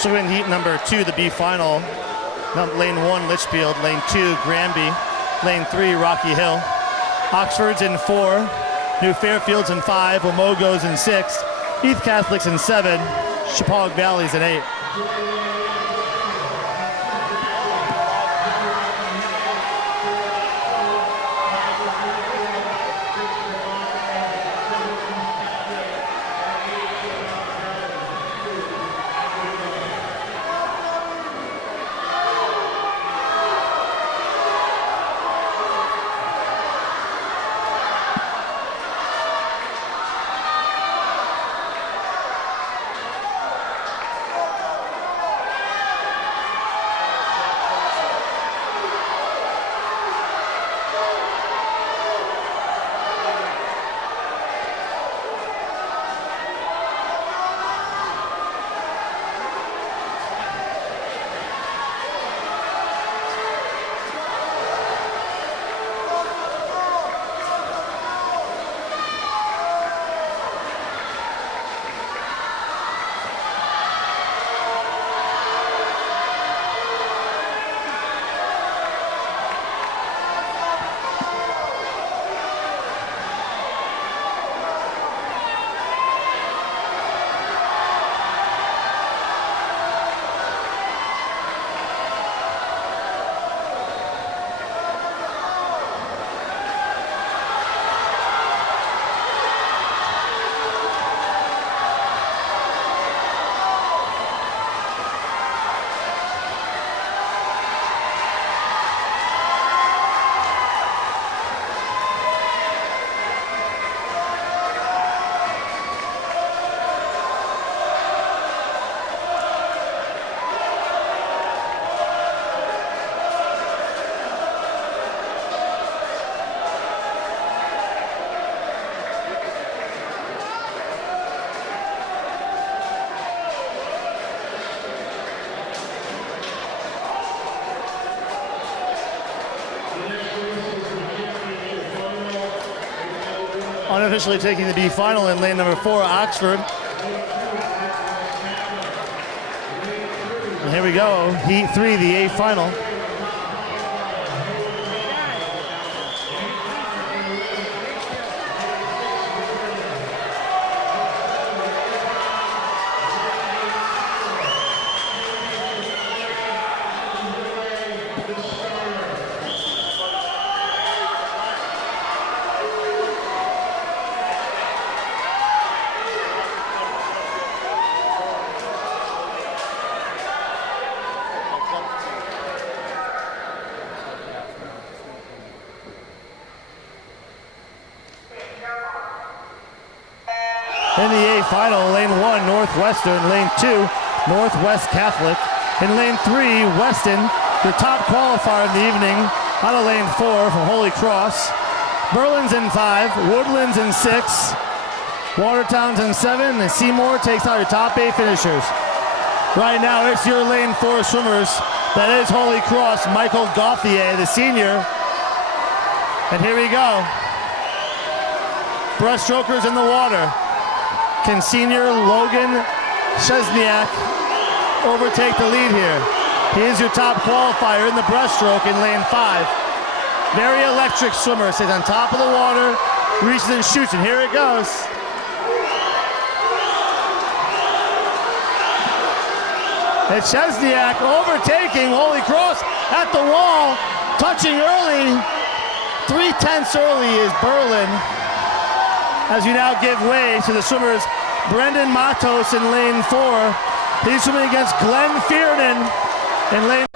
Swimming heat number 2, the B final. Lane 1, Litchfield. Lane 2, Granby. Lane 3, Rocky Hill. Oxford's in 4. New Fairfield's in 5. Wamogo's in 6. Heath Catholic's in 7. Chippewa Valley's in 8. Unofficially taking the B final in lane number 4, Oxford. And here we go, heat 3, the A final. In the A final, lane 1, Northwestern. Lane 2, Northwest Catholic. In lane 3, Weston, your top qualifier in the evening, out of lane 4 from Holy Cross. Berlin's in 5, Woodlands in 6, Watertown's in 7, and Seymour takes out your top 8 finishers. Right now, it's your lane 4 swimmers. That is Holy Cross, Michael Gauthier, the senior. And here we go. Breaststrokers in the water. Can senior Logan Chesniak overtake the lead here? He is your top qualifier in the breaststroke in lane 5. Very electric swimmer, stays on top of the water, reaches and shoots, and here it goes. And Chesniak overtaking Holy Cross at the wall, touching early. 3/10 early is Berlin. As you now give way to the swimmers, Brendan Matos in lane 4. He's swimming against Glenn Fearnan in lane.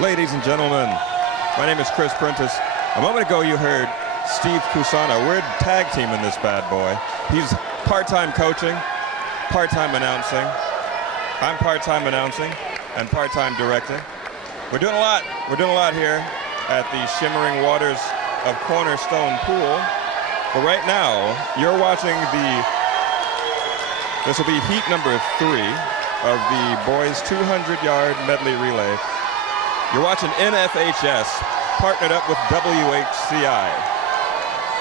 Ladies and gentlemen, my name is Chris Prentice. A moment ago you heard Steve Cusano. We're a tag team in this bad boy. He's part-time coaching, part-time announcing. I'm part-time announcing and part-time directing. We're doing a lot. We're doing a lot here at the shimmering waters of Cornerstone Pool. But right now, you're watching this will be heat number 3 of the boys 200-yard medley relay. You're watching NFHS, partnered up with WHCI.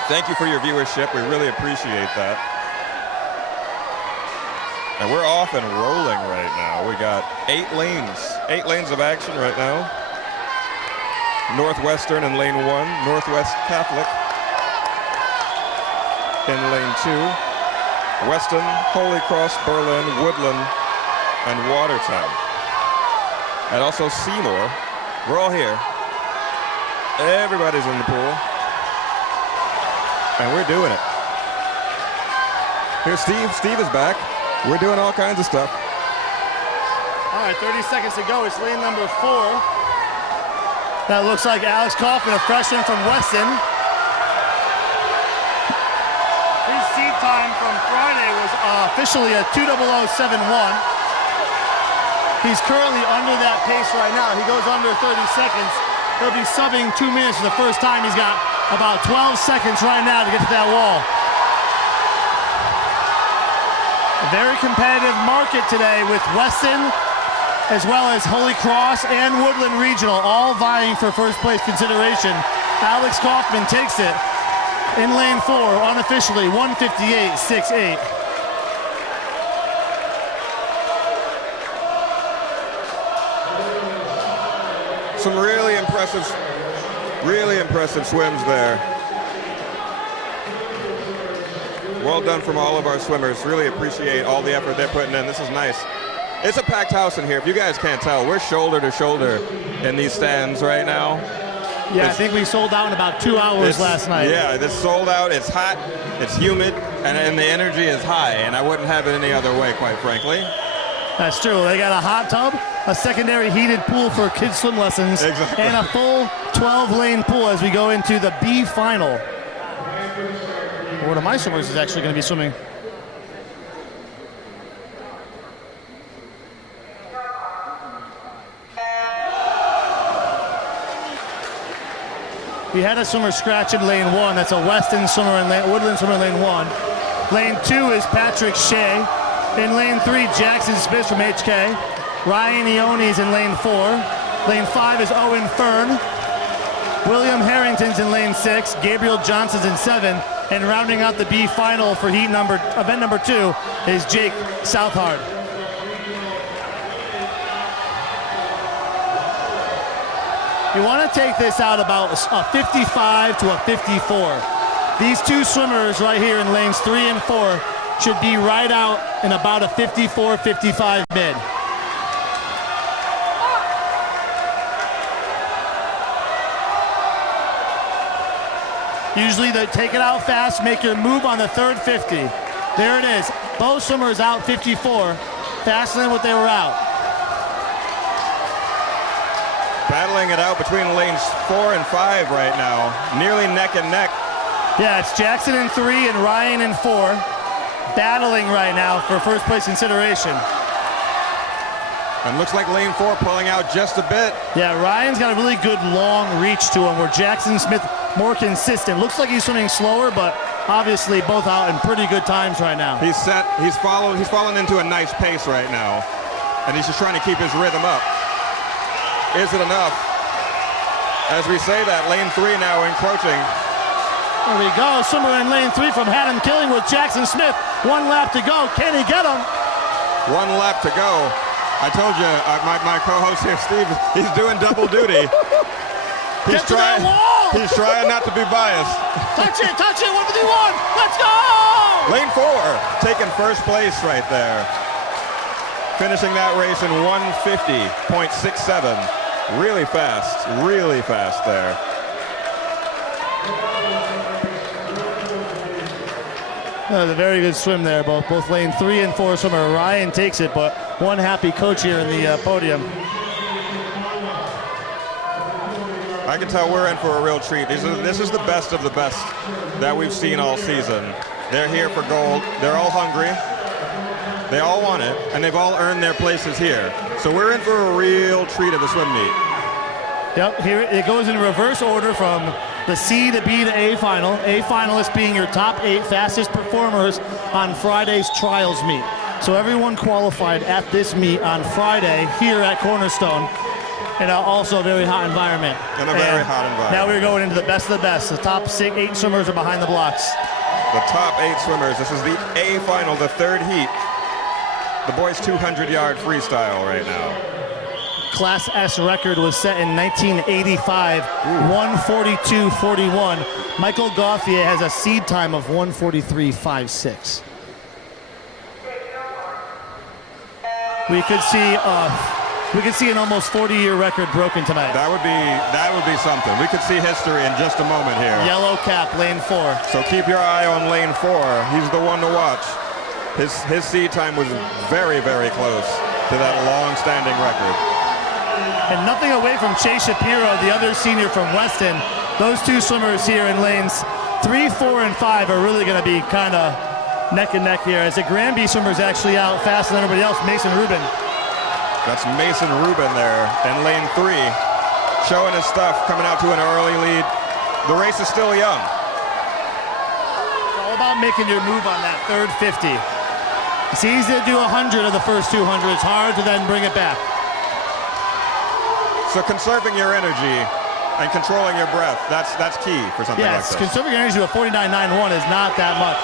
Thank you for your viewership. We really appreciate that. And we're off and rolling right now. We got 8 lanes of action right now. Northwestern in lane 1, Northwest Catholic in lane 2, Weston, Holy Cross, Berlin, Woodland, and Watertown. And also Seymour. We're all here. Everybody's in the pool. And we're doing it. Here's Steve. Steve is back. We're doing all kinds of stuff. All right, 30 seconds to go. It's lane number 4. That looks like Alex Kaufman, a freshman from Weston. His seat time from Friday was officially a 2:00:71. He's currently under that pace right now. He goes under 30 seconds. He'll be subbing 2 minutes for the first time. He's got about 12 seconds right now to get to that wall. A very competitive market today with Weston, as well as Holy Cross and Woodland Regional, all vying for first place consideration. Alex Kaufman takes it in lane 4, unofficially, 1:58.68. Some really impressive swims there. Well done from all of our swimmers. Really appreciate all the effort they're putting in. This is nice. It's a packed house in here. If you guys can't tell, we're shoulder to shoulder in these stands right now. Yeah, I think we sold out in about 2 hours last night. Yeah, it's sold out. It's hot, it's humid, and the energy is high, and I wouldn't have it any other way, quite frankly. That's true. They got a hot tub, a secondary heated pool for kids swim lessons, exactly, and a full 12-lane pool as we go into the B final. One of my swimmers is actually going to be swimming. We had a swimmer scratch in lane 1. That's a Weston swimmer in Woodland swimmer in lane 1. Lane 2 is Patrick Shea. In lane 3, Jackson Smith from HK. Ryan Iones in lane 4. Lane 5 is Owen Fern. William Harrington's in lane 6. Gabriel Johnson's in 7. And rounding out the B final for event number 2 is Jake Southard. You want to take this out about a 55 to a 54. These two swimmers right here in lanes 3 and 4 should be right out in about a 54-55 mid. Usually they take it out fast, make your move on the third 50. There it is. Both swimmers out 54, faster than what they were out. Battling it out between lanes 4 and 5 right now, nearly neck and neck. Yeah, it's Jackson in 3 and Ryan in 4, battling right now for first place consideration. And looks like lane 4 pulling out just a bit. Yeah, Ryan's got a really good long reach to him, where Jackson Smith more consistent. Looks like he's swimming slower, but obviously both out in pretty good times right now. He's set, he's fallen into a nice pace right now, and he's just trying to keep his rhythm up. Is it enough? As we say that, lane 3 now encroaching. There we go, swimmer in lane 3 from Haddam Killing with Jackson Smith. 1 lap to go, can he get him? 1 lap to go. I told you, my co-host here, Steve, he's doing double duty. Get to that wall! He's trying not to be biased. Touch it, 151, let's go! Lane 4, taking first place right there. Finishing that race in 150.67. Really fast there. That was a very good swim there, both lane 3 and 4 swimmer. Ryan takes it, but one happy coach here in the podium. I can tell we're in for a real treat. This is the best of the best that we've seen all season. They're here for gold. They're all hungry. They all want it, and they've all earned their places here. So we're in for a real treat of the swim meet. Yep, here it goes in reverse order from the C to B to A final. A finalists being your top 8 fastest performers on Friday's trials meet. So everyone qualified at this meet on Friday here at Cornerstone. And also a very hot environment. In a very hot environment. Now we're going into the best of the best. The top 8 swimmers are behind the blocks. The top 8 swimmers. This is the A final, the third heat. The boys' 200-yard freestyle right now. Class S record was set in 1985, 1:42.41. Michael Gauthier has a seed time of 1:43.56. We could see an almost 40-year record broken tonight. That would be something. We could see history in just a moment here. Yellow cap, lane 4. So keep your eye on lane 4. He's the one to watch. His seed time was very, very close to that long-standing record. And nothing away from Chase Shapiro, the other senior from Weston. Those two swimmers here in lanes 3, 4, and 5 are really going to be kind of neck and neck here. As the Granby swimmer's actually out faster than everybody else, Mason Rubin. That's Mason Rubin there in lane 3, showing his stuff, coming out to an early lead. The race is still young. It's all about making your move on that third 50. It's easy to do 100 of the first 200. It's hard to then bring it back. So conserving your energy and controlling your breath, that's key for something like this. Yes, conserving your energy to a 49.91 is not that much.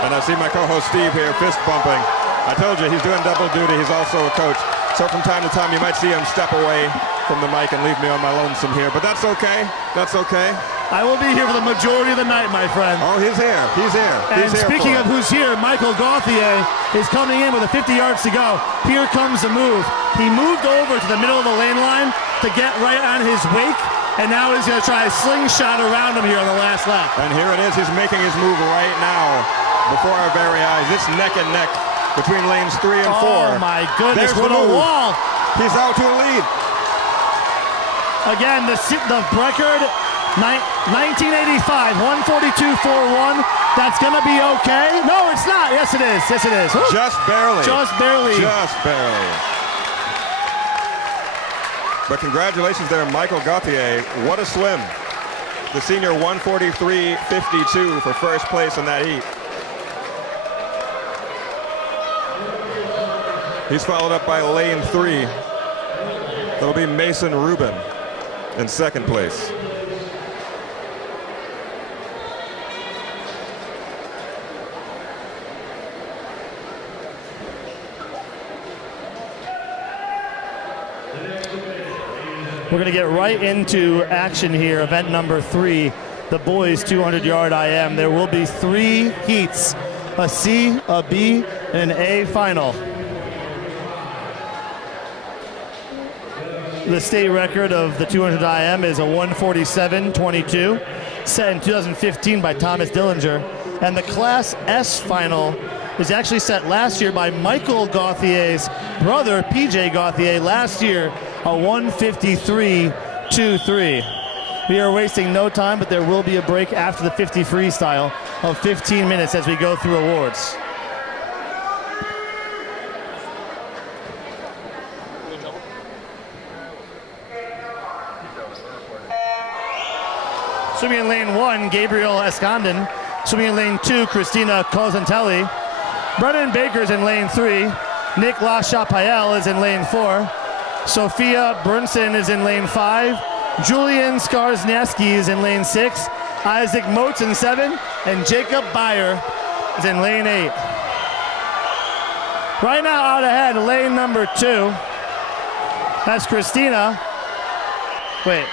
And I see my co-host Steve here fist bumping. I told you, he's doing double duty. He's also a coach. So from time to time, you might see him step away from the mic and leave me on my lonesome here. But that's okay. That's okay. I will be here for the majority of the night, my friend. Oh, he's here. He's here. And speaking of who's here, Michael Gauthier is coming in with 50 yards to go. Here comes the move. He moved over to the middle of the lane line to get right on his wake, and now he's going to try a slingshot around him here on the last lap. And here it is. He's making his move right now before our very eyes. It's neck and neck between lanes 3 and 4. Oh, my goodness. There's what a wall. He's out to a lead. Again, the record, 1985, 142.41. That's going to be okay. No, it's not. Yes, it is. Yes, it is. Woo. Just barely. Just barely. Just barely. But congratulations there, Michael Gauthier. What a swim. The senior 143.52 for first place in that heat. He's followed up by lane 3. That'll be Mason Rubin in second place. We're going to get right into action here, event number 3, the boys 200-yard IM. There will be 3 heats, a C, a B, and an A final. The state record of the 200 IM is a 147.22, set in 2015 by Thomas Dillinger. And the Class S final is actually set last year by Michael Gauthier's brother, PJ Gauthier, last year, a 153.23. We are wasting no time, but there will be a break after the 50 freestyle of 15 minutes as we go through awards. Swimming in lane 1, Gabriel Escondon. Swimming in lane 2, Christina Cosantelli. Brennan Baker's in lane 3. Nick LaChapelle is in lane 4. Sophia Brunson is in lane 5. Julian Skarsneski is in lane 6. Isaac Motes in 7. And Jacob Beyer is in lane 8. Right now out ahead, lane number 2. That's Christina. Wait,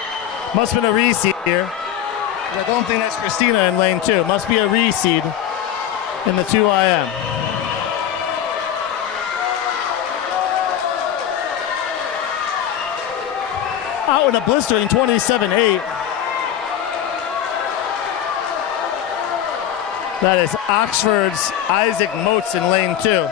must have been a reseed here. I don't think that's Christina in lane 2. Must be a reseed in the 2 IM. Out in a blistering 27.8. That is Oxford's Isaac Motes in lane 2.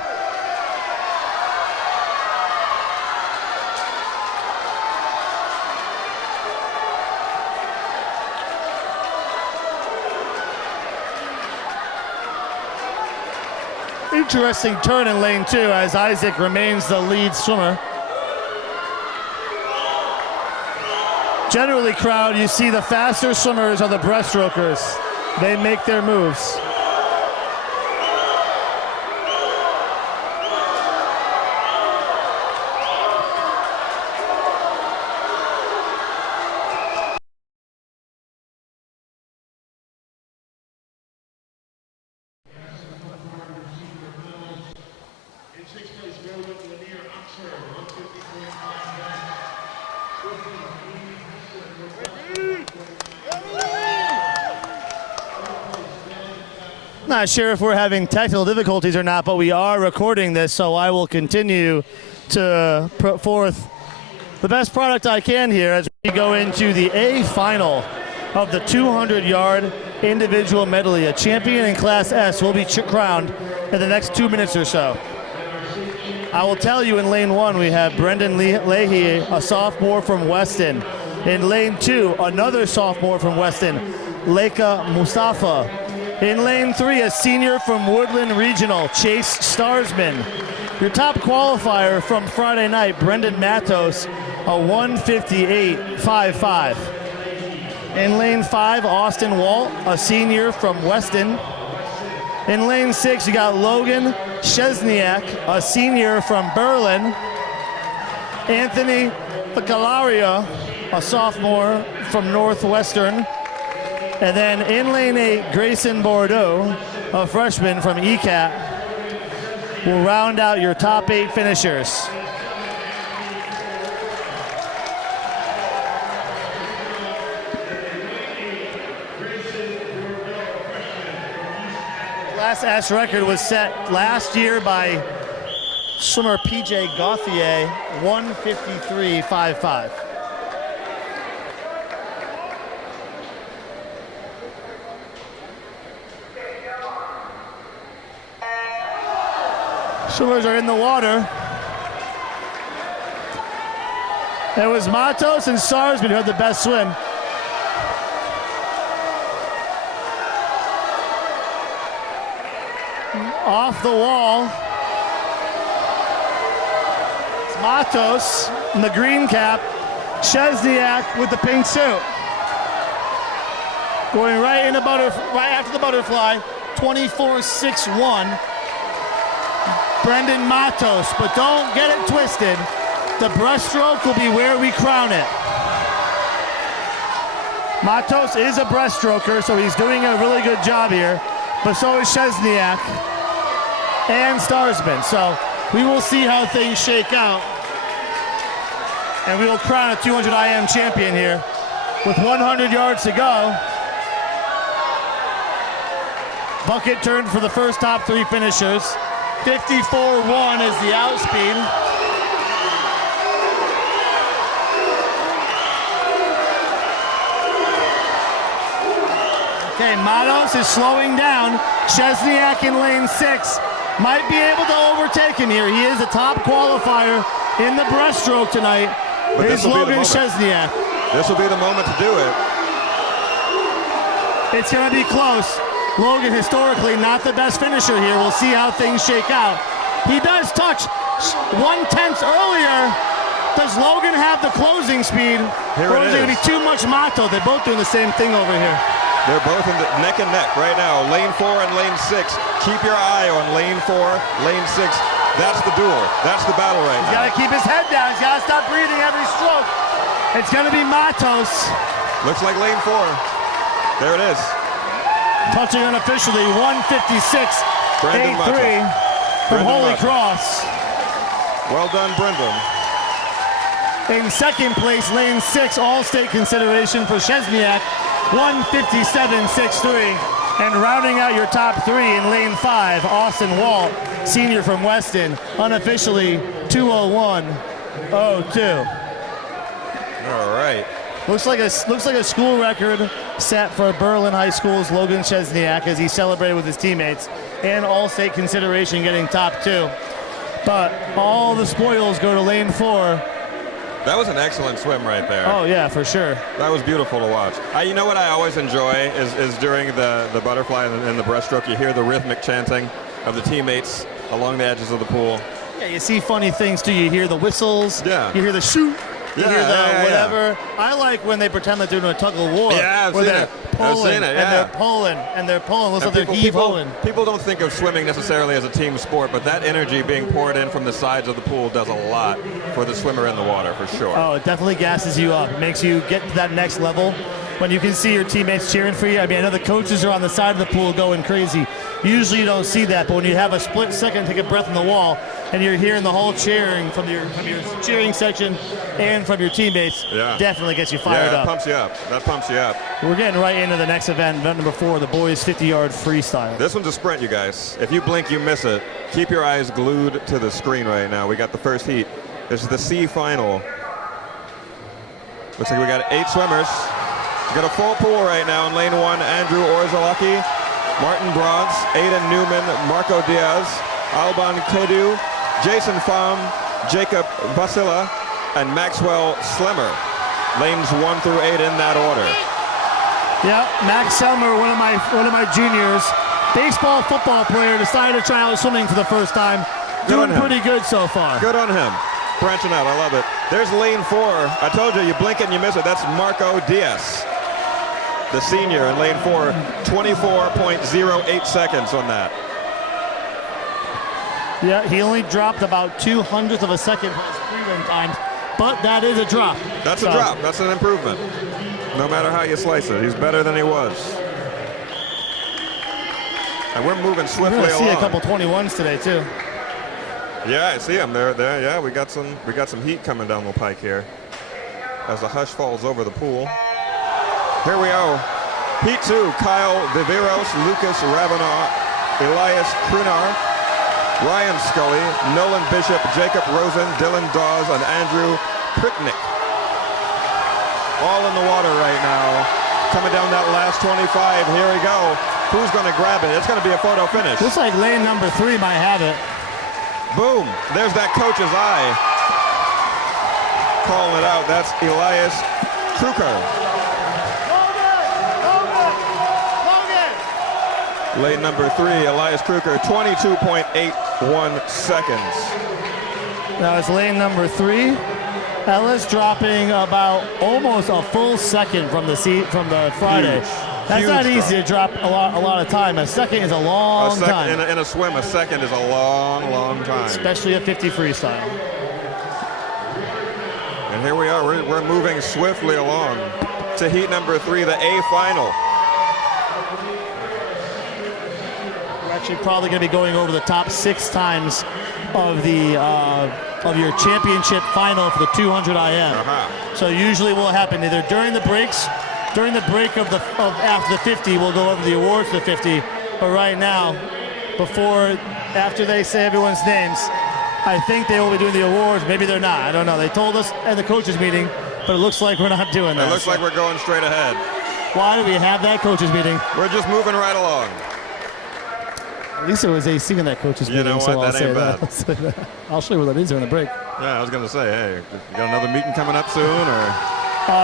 Interesting turn in lane 2 as Isaac remains the lead swimmer. Generally, crowd, you see the faster swimmers are the breaststrokers. They make their moves. Not sure if we're having technical difficulties or not, but we are recording this, so I will continue to put forth the best product I can here as we go into the A final of the 200-yard individual medley. A champion in Class S will be crowned in the next 2 minutes or so. I will tell you, in lane 1, we have Brendan Leahy, a sophomore from Weston. In lane 2, another sophomore from Weston, Leica Mustafa. In lane 3, a senior from Woodland Regional, Chase Starsman. Your top qualifier from Friday night, Brendan Matos, a 158.55. In lane 5, Austin Walt, a senior from Weston. In lane 6, you got Logan Chesniak, a senior from Berlin. Anthony Ficalaria, a sophomore from Northwestern. And then in lane 8, Grayson Bordeaux, a freshman from ECAT, will round out your top 8 finishers. Class S record was set last year by swimmer PJ Gauthier, 153.55. Swimmers are in the water. It was Matos and Sarsman who had the best swim. Off the wall. It's Matos in the green cap. Chesniak with the pink suit. Going right in the right after the butterfly. 24.61. Brendan Matos, but don't get it twisted. The breaststroke will be where we crown it. Matos is a breaststroker, so he's doing a really good job here, but so is Chesniak and Starsman, so we will see how things shake out. and we will crown a 200 IM champion here. With 100 yards to go, Bucket turned for the first top 3 finishers. 54.1 is the outspeed. Okay, Matos is slowing down. Chesniak in lane 6 might be able to overtake him here. He is a top qualifier in the breaststroke tonight. Here's Logan Chesniak. This will be the moment to do it. It's going to be close. Logan, historically, not the best finisher here. We'll see how things shake out. He does touch 1/10 earlier. Does Logan have the closing speed? Here or is it going to be too much Mato? They're both doing the same thing over here. They're both in the neck and neck right now. Lane 4 and lane 6. Keep your eye on lane 4, lane 6. That's the duel. That's the battle right now. He's got to keep his head down. He's got to stop breathing every stroke. It's going to be Matos. Looks like lane 4. There it is. Touching unofficially, 156.83 from Holy Cross. Well done, Brendan. In second place, lane 6, all-state consideration for Chesniak, 157.63. And rounding out your top 3 in lane 5, Austin Walt, senior from Weston, unofficially 2:01.02. All right. Looks like a school record set for Berlin High School's Logan Chesniak as he celebrated with his teammates, and all-state consideration getting top 2. But all the spoils go to lane 4. That was an excellent swim right there. Oh yeah, for sure. That was beautiful to watch. You know what I always enjoy is during the butterfly and the breaststroke, you hear the rhythmic chanting of the teammates along the edges of the pool. Yeah, you see funny things too. You hear the whistles. Yeah. You hear the shoot. You hear the whatever. Yeah. I like when they pretend they're doing a tug of war. Yeah, I've where seen they're it. pulling I've seen it, yeah. and they're pulling and they're pulling. Looks like they're heave-hoing. People don't think of swimming necessarily as a team sport, but that energy being poured in from the sides of the pool does a lot for the swimmer in the water, for sure. Oh, it definitely gasses you up. It makes you get to that next level when you can see your teammates cheering for you. I mean, I know the coaches are on the side of the pool going crazy. Usually you don't see that, but when you have a split second, take a breath in the wall, and you're hearing the whole cheering from your cheering section and from your teammates, definitely gets you fired up. Yeah, that pumps you up. That pumps you up. We're getting right into the next event number 4, the boys 50-yard freestyle. This one's a sprint, you guys. If you blink, you miss it. Keep your eyes glued to the screen right now. We got the first heat. This is the C final. Looks like we got 8 swimmers. We got a full pool right now in lane 1. Andrew Orzalaki, Martin Bronze, Aiden Newman, Marco Diaz, Alban Kedu, Jason Pham, Jacob Vasila, and Maxwell Slemmer. Lanes 1 through 8 in that order. Yeah, Max Selmer, one of my juniors, baseball, football player, decided to try out swimming for the first time. Doing pretty good so far. Good on him. Branching out, I love it. There's lane 4. I told you, you blink and you miss it. That's Marco Diaz, the senior in lane 4. 24.08 seconds on that. Yeah, he only dropped about 2/100 of a second his pre-run time, but that is a drop. That's a drop. That's an improvement. No matter how you slice it, he's better than he was. And we're moving swiftly along. We're gonna see a couple 21s today too. Yeah, I see them. They're there. Yeah, we got some heat coming down the pike here as the hush falls over the pool. Here we go. Heat 2, Kyle Viveros, Lucas Ravenar, Elias Krunar, Ryan Scully, Nolan Bishop, Jacob Rosen, Dylan Dawes, and Andrew Pricknick. All in the water right now. Coming down that last 25. Here we go. Who's going to grab it? It's going to be a photo finish. Looks like lane number 3 might have it. Boom. There's that coach's eye. Calling it out. That's Elias Kruker. Lane number 3, Elias Kruker, 22.81 seconds. Now it's lane number 3. Ellis dropping about almost a full second from the Friday. That's not easy to drop a lot of time. A second is a long time. In a swim, a second is a long time. Especially a 50 freestyle. And here we are. We're moving swiftly along to heat number 3, the A final. We're actually probably going to be going over the top 6 times of your championship final for the 200 IM. So usually what will happen either during the breaks, during the break of after the 50, we'll go over the awards for the 50. But right now, after they say everyone's names, I think they will be doing the awards. Maybe they're not. I don't know. They told us at the coaches meeting, but it looks like we're not doing that. It looks like we're going straight ahead. Why do we have that coaches meeting? We're just moving right along. At least it was AC in that coaches meeting. You know what? So that ain't bad. I'll show you what that is during the break. Yeah, I was going to say, hey, you got another meeting coming up soon, or?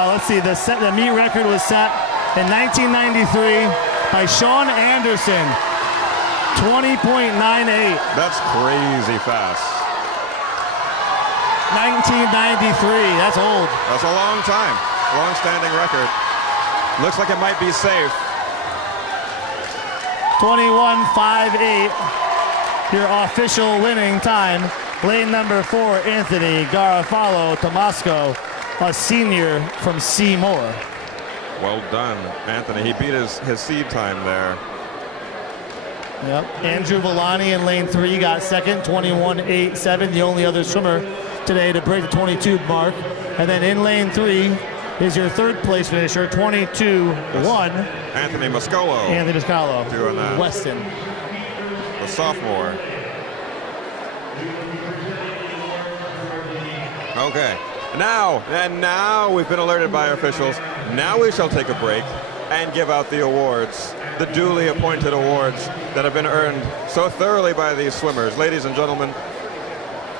Let's see. The meet record was set in 1993 by Sean Anderson, 20.98. That's crazy fast. 1993. That's old. That's a long time. Long-standing record. Looks like it might be safe. 21.58. Your official winning time. Lane number 4, Anthony Garofalo Tomasco, a senior from Seymour. Well done, Anthony. He beat his seed time there. Yep. Andrew Villani in lane 3 got second, 21.87, the only other swimmer today to break the 22 mark. And then in lane 3 is your third place finisher, 22.1. Anthony Mascolo. Anthony Mascolo. Doing that. Weston. The sophomore. Okay. Now we've been alerted by officials. Now we shall take a break and give out the awards, the duly appointed awards that have been earned so thoroughly by these swimmers. Ladies and gentlemen,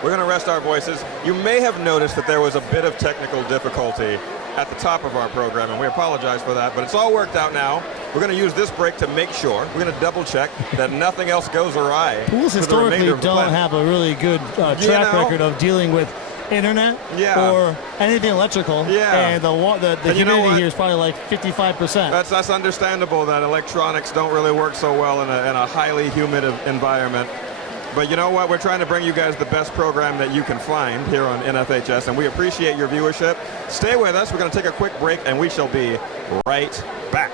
we're going to rest our voices. You may have noticed that there was a bit of technical difficulty at the top of our program, and we apologize for that, but it's all worked out now. We're going to use this break to make sure, we're going to double check that nothing else goes awry. Pools historically don't have a really good track record of dealing with internet or anything electrical, and the humidity here is probably like 55%. That's understandable that electronics don't really work so well in a highly humid environment. But you know what? We're trying to bring you guys the best program that you can find here on NFHS, and we appreciate your viewership. Stay with us. We're going to take a quick break, and we shall be right back.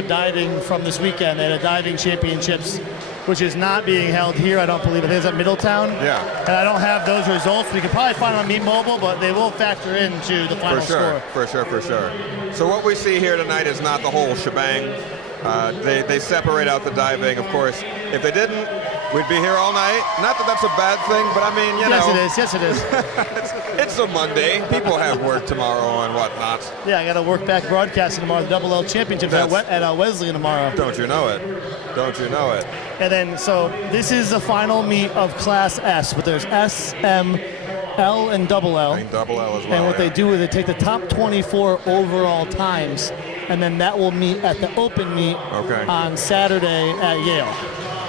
for diving from this weekend. They had a diving championships, which is not being held here. I don't believe it is at Middletown. Yeah. And I don't have those results. We can probably find them on Meet Mobile, but they will factor into the final score. For sure. So what we see here tonight is not the whole shebang. They separate out the diving, of course. If they didn't, we'd be here all night. Not that that's a bad thing, but I mean, you know. Yes, it is. It's a Monday. People have work tomorrow and whatnot. Yeah, I got to work back broadcasting tomorrow. The Double L Championship at Wesleyan tomorrow. Don't you know it? And then, so this is the final meet of Class S, but there's S, M, L, and Double L. And Double L as well. And what they do is they take the top 24 overall times, and then that will meet at the open meet on Saturday at Yale.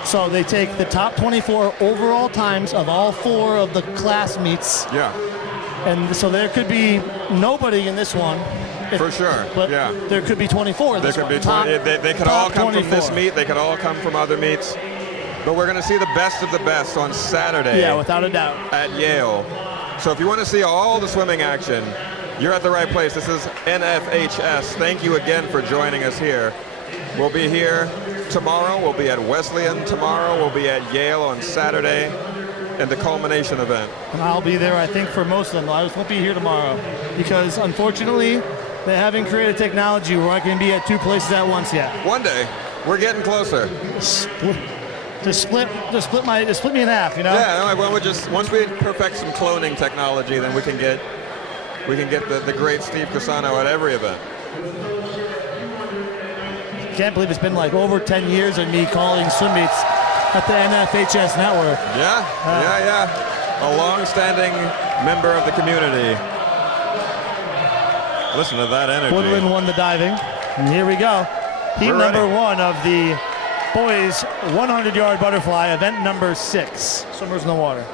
So they take the top 24 overall times of all 4 of the class meets. Yeah. And so there could be nobody in this one. For sure. But there could be 24 in this one. There could be 20. They could all come 24. From this meet. They could all come from other meets. But we're going to see the best of the best on Saturday. Yeah, without a doubt. At Yale. So if you want to see all the swimming action, you're at the right place. This is NFHS. Thank you again for joining us here. We'll be here tomorrow. We'll be at Wesleyan tomorrow. We'll be at Yale on Saturday, and the culmination event. And I'll be there, I think, for most of them. I won't be here tomorrow because, unfortunately, they haven't created technology where I can be at 2 places at once yet. One day, we're getting closer. Just split me in half, you know? Yeah, well, once we perfect some cloning technology, then we can get the great Steve Cusano at every event. Can't believe it's been like over 10 years of me calling swim meets at the NFHS network. Yeah. A long-standing member of the community. Listen to that energy. Woodland won the diving. And here we go. Team number 1 of the boys 100-yard butterfly, event number 6. Swimmers in the water.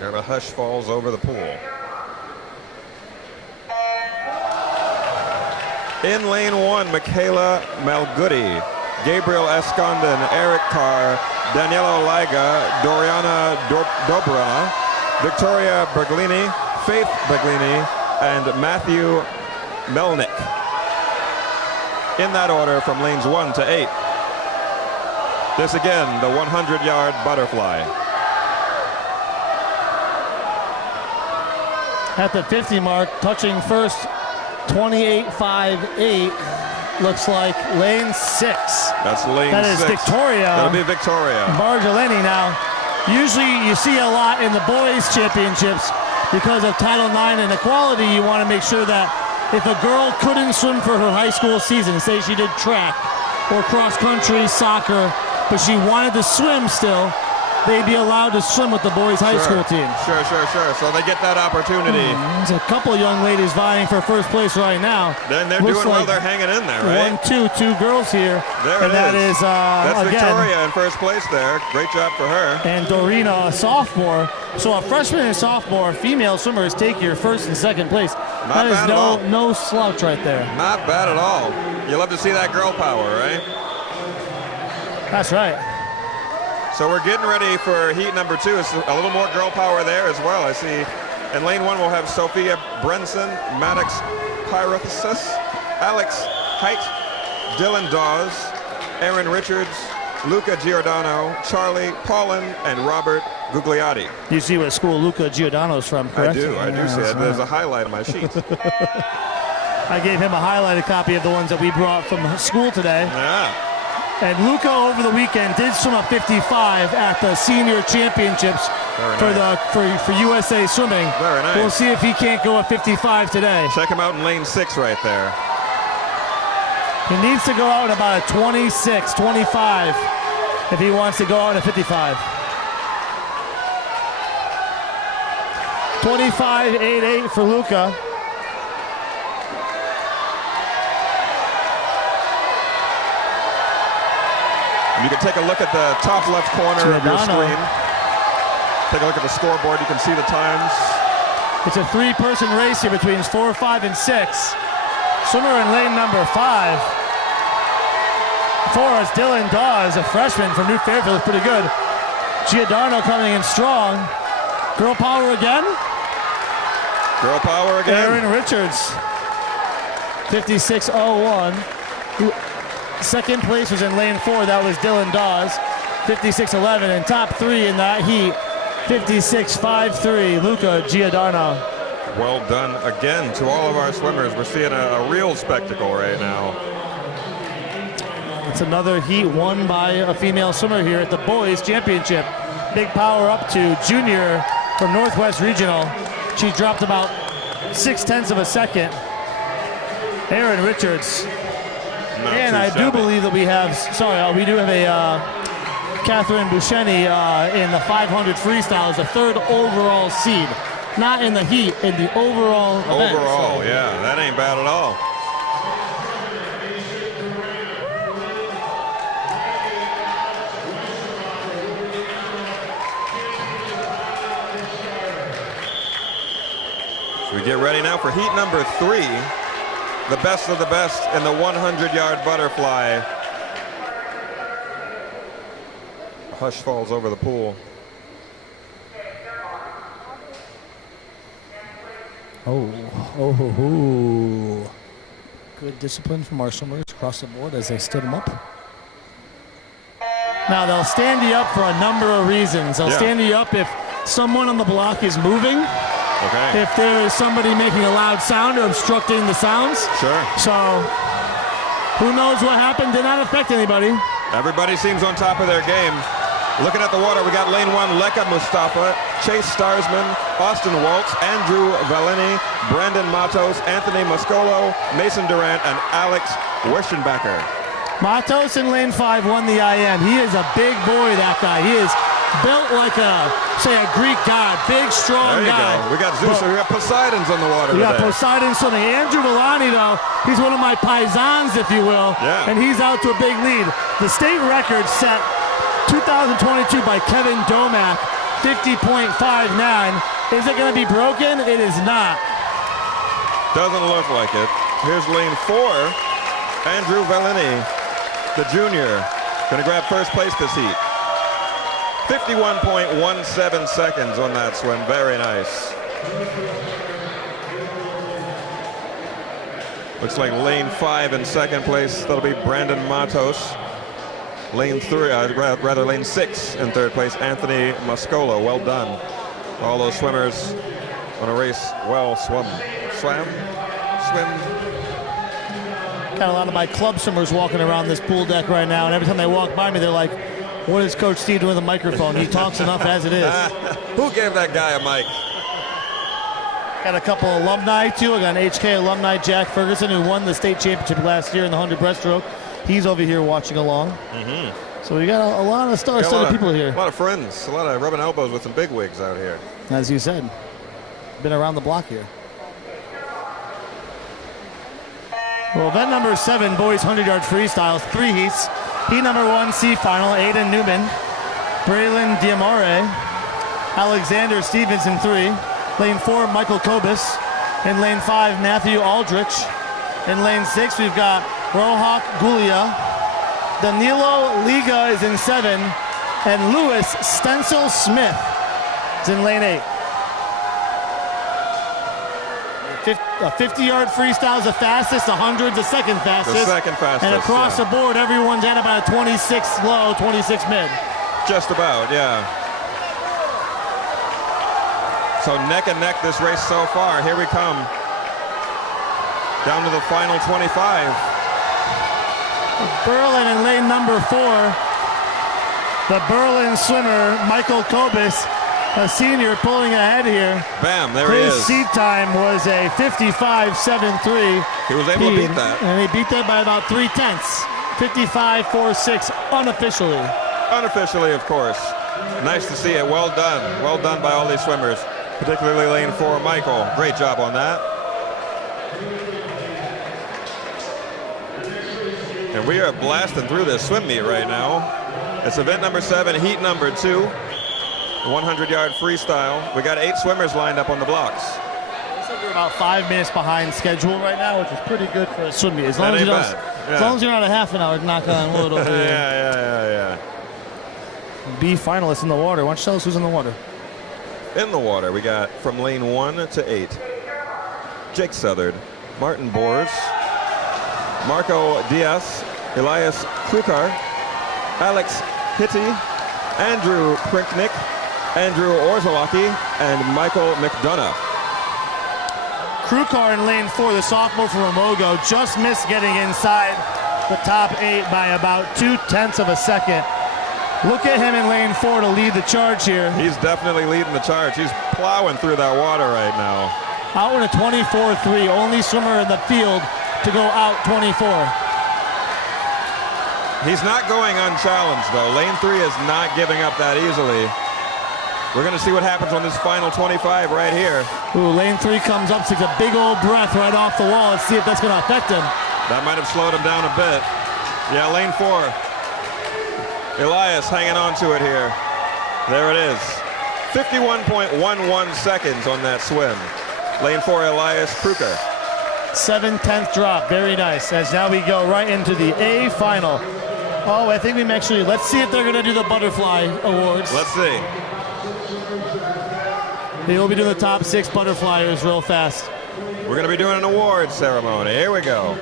There a hush falls over the pool. In lane 1, Michaela Malgoody, Gabriel Escondon, Eric Carr, Daniela Liga, Doriana Dobrana, Victoria Berglini, Faith Berglini, and Matthew Melnick. In that order from lanes 1 to 8. This again, the 100-yard butterfly. At the 50 mark, touching first, 28.58, looks like lane 6. That's lane 6. That is Victoria. That'll be Victoria. Bargelini. Now, usually you see a lot in the boys' championships because of Title IX and equality. You want to make sure that if a girl couldn't swim for her high school season, say she did track or cross country, soccer, but she wanted to swim still, they'd be allowed to swim with the boys' high school team. Sure. So they get that opportunity. There's a couple young ladies vying for first place right now. Then they're doing well. They're hanging in there, right? 2 girls here. There and it is. That's again, Victoria in first place there. Great job for her. And Dorina, a sophomore. So a freshman and sophomore female swimmers take your first and second place. Not bad at all. No slouch right there. Not bad at all. You love to see that girl power, right? That's right. So we're getting ready for heat number 2. It's a little more girl power there as well. I see in lane 1 we'll have Sophia Brenson, Maddox Pyrothesis, Alex Height, Dylan Dawes, Aaron Richards, Luca Giordano, Charlie Paulin, and Robert Gugliotti. You see what school Luca Giordano's from, correct? I do see it. There's a highlight on my sheet. I gave him a highlighted copy of the ones that we brought from school today. Yeah. And Luca over the weekend did swim a 55 at the senior championships for USA Swimming. Very nice. We'll see if he can't go a 55 today. Check him out in lane 6 right there. He needs to go out in about a 26, 25 if he wants to go out in a 55. 25.88 for Luca. You can take a look at the top left corner of your screen. Take a look at the scoreboard. You can see the times. It's a 3-person race here between 4, 5, and 6. Swimmer in lane number 5. 4 is Dylan Dawes, a freshman from New Fairfield. Is pretty good. Giordano coming in strong. Girl power again. Girl power again. Aaron Richards. 56.01. Second place was in lane 4. That was Dylan Dawes, 56.11. And top 3 in that heat, 56.53, Luca Giordano. Well done again to all of our swimmers. We're seeing a real spectacle right now. It's another heat won by a female swimmer here at the Boys Championship. Big power up to junior from Northwest Regional. She dropped about 0.6 of a second. Erin Richards. And I do believe that we have, we do have a Catherine Busceni in the 500 freestyle as the 3rd overall seed. Not in the heat, in the overall event. Overall, so. Yeah, that ain't bad at all. So we get ready now for heat number 3. The best of the best in the 100-yard butterfly. A hush falls over the pool. Oh. Good discipline from our swimmers across the board as they stood them up. Now they'll stand you up for a number of reasons. They'll stand you up if someone on the block is moving. Okay. If there is somebody making a loud sound or obstructing the sounds. Sure. So who knows what happened? Did not affect anybody. Everybody seems on top of their game. Looking at the water, we got lane 1, Leka Mustafa, Chase Starsman, Austin Waltz, Andrew Valeni, Brandon Matos, Anthony Mascolo, Mason Durant, and Alex Werschenbacher. Matos in lane 5 won the IM. He is a big boy, that guy. He is built like a Greek god. Big, strong guy. Go. We got Zeus, we got Poseidons on the water today. We got Poseidon swimming. Andrew Valani, though, he's one of my paisans, if you will. Yeah. And he's out to a big lead. The state record set 2022 by Kevin Domack, 50.59. Is it going to be broken? It is not. Doesn't look like it. Here's lane 4. Andrew Valeni, the junior, going to grab first place this heat. 51.17 seconds on that swim. Very nice. Looks like lane 5 in second place. That'll be Brandon Matos. Lane 3, rather lane 6 in third place, Anthony Mascolo. Well done. All those swimmers on a race well swim. Got a lot of my club swimmers walking around this pool deck right now, and every time they walk by me, they're like, what is Coach Steve doing with the microphone? He talks enough as it is. Who gave that guy a mic? Got a couple alumni, too. I got an HK alumni, Jack Ferguson, who won the state championship last year in the 100 breaststroke. He's over here watching along. Mm-hmm. So we got a lot of star-studded people here. A lot of friends, a lot of rubbing elbows with some bigwigs out here. As you said, been around the block here. Well, event number 7, boys 100-yard freestyles, 3 heats. Heat number 1, C final, Aiden Newman, Braylon Diamore, Alexander Stevens in 3. Lane 4, Michael Kobus. In lane 5, Matthew Aldrich. In lane 6, we've got Rohak Gulia. Danilo Liga is in 7. And Lewis Stencil Smith is in lane 8. A 50-yard freestyle is the fastest, 100's the second fastest. The second fastest, and across the board, everyone's at about a 26 low, 26 mid. Just about, yeah. So neck and neck this race so far. Here we come. Down to the final 25. Berlin in lane number 4. The Berlin swimmer, Michael Kobus, a senior, pulling ahead here. Bam, there he is. His seat time was a 55.73. He was able to beat that. And he beat that by about 0.3. 55.46 unofficially. Unofficially, of course. Nice to see it. Well done. Well done by all these swimmers, particularly lane 4, Michael. Great job on that. And we are blasting through this swim meet right now. It's event number 7, heat number 2. 100-yard freestyle. We got 8 swimmers lined up on the blocks. Looks like we're about 5 minutes behind schedule right now, which is pretty good for a swim meet. As long as you're not a half an hour, knock on wood over here. Yeah. B finalists in the water. Why don't you tell us who's in the water? In the water, we got from lane 1 to 8. Jake Southard, Martin Bors, Marco Diaz, Elias Krukar, Alex Hitty, Andrew Prinknick, Andrew Orzalaki, and Michael McDonough. Krukar in lane 4, the sophomore from Amogo, just missed getting inside the top 8 by about 0.2 of a second. Look at him in lane 4 to lead the charge here. He's definitely leading the charge. He's plowing through that water right now. Out in a 24.3, only swimmer in the field to go out 24. He's not going unchallenged, though. Lane 3 is not giving up that easily. We're going to see what happens on this final 25 right here. Ooh, lane 3 comes up, takes a big old breath right off the wall. Let's see if that's going to affect him. That might have slowed him down a bit. Yeah, lane 4. Elias hanging on to it here. There it is. 51.11 seconds on that swim. Lane 4, Elias Krukar. 7/10 drop, very nice. As now we go right into the A final. Oh, I think let's see if they're gonna do the butterfly awards. Let's see. They will be doing the top 6 butterflyers real fast. We're gonna be doing an awards ceremony. Here we go.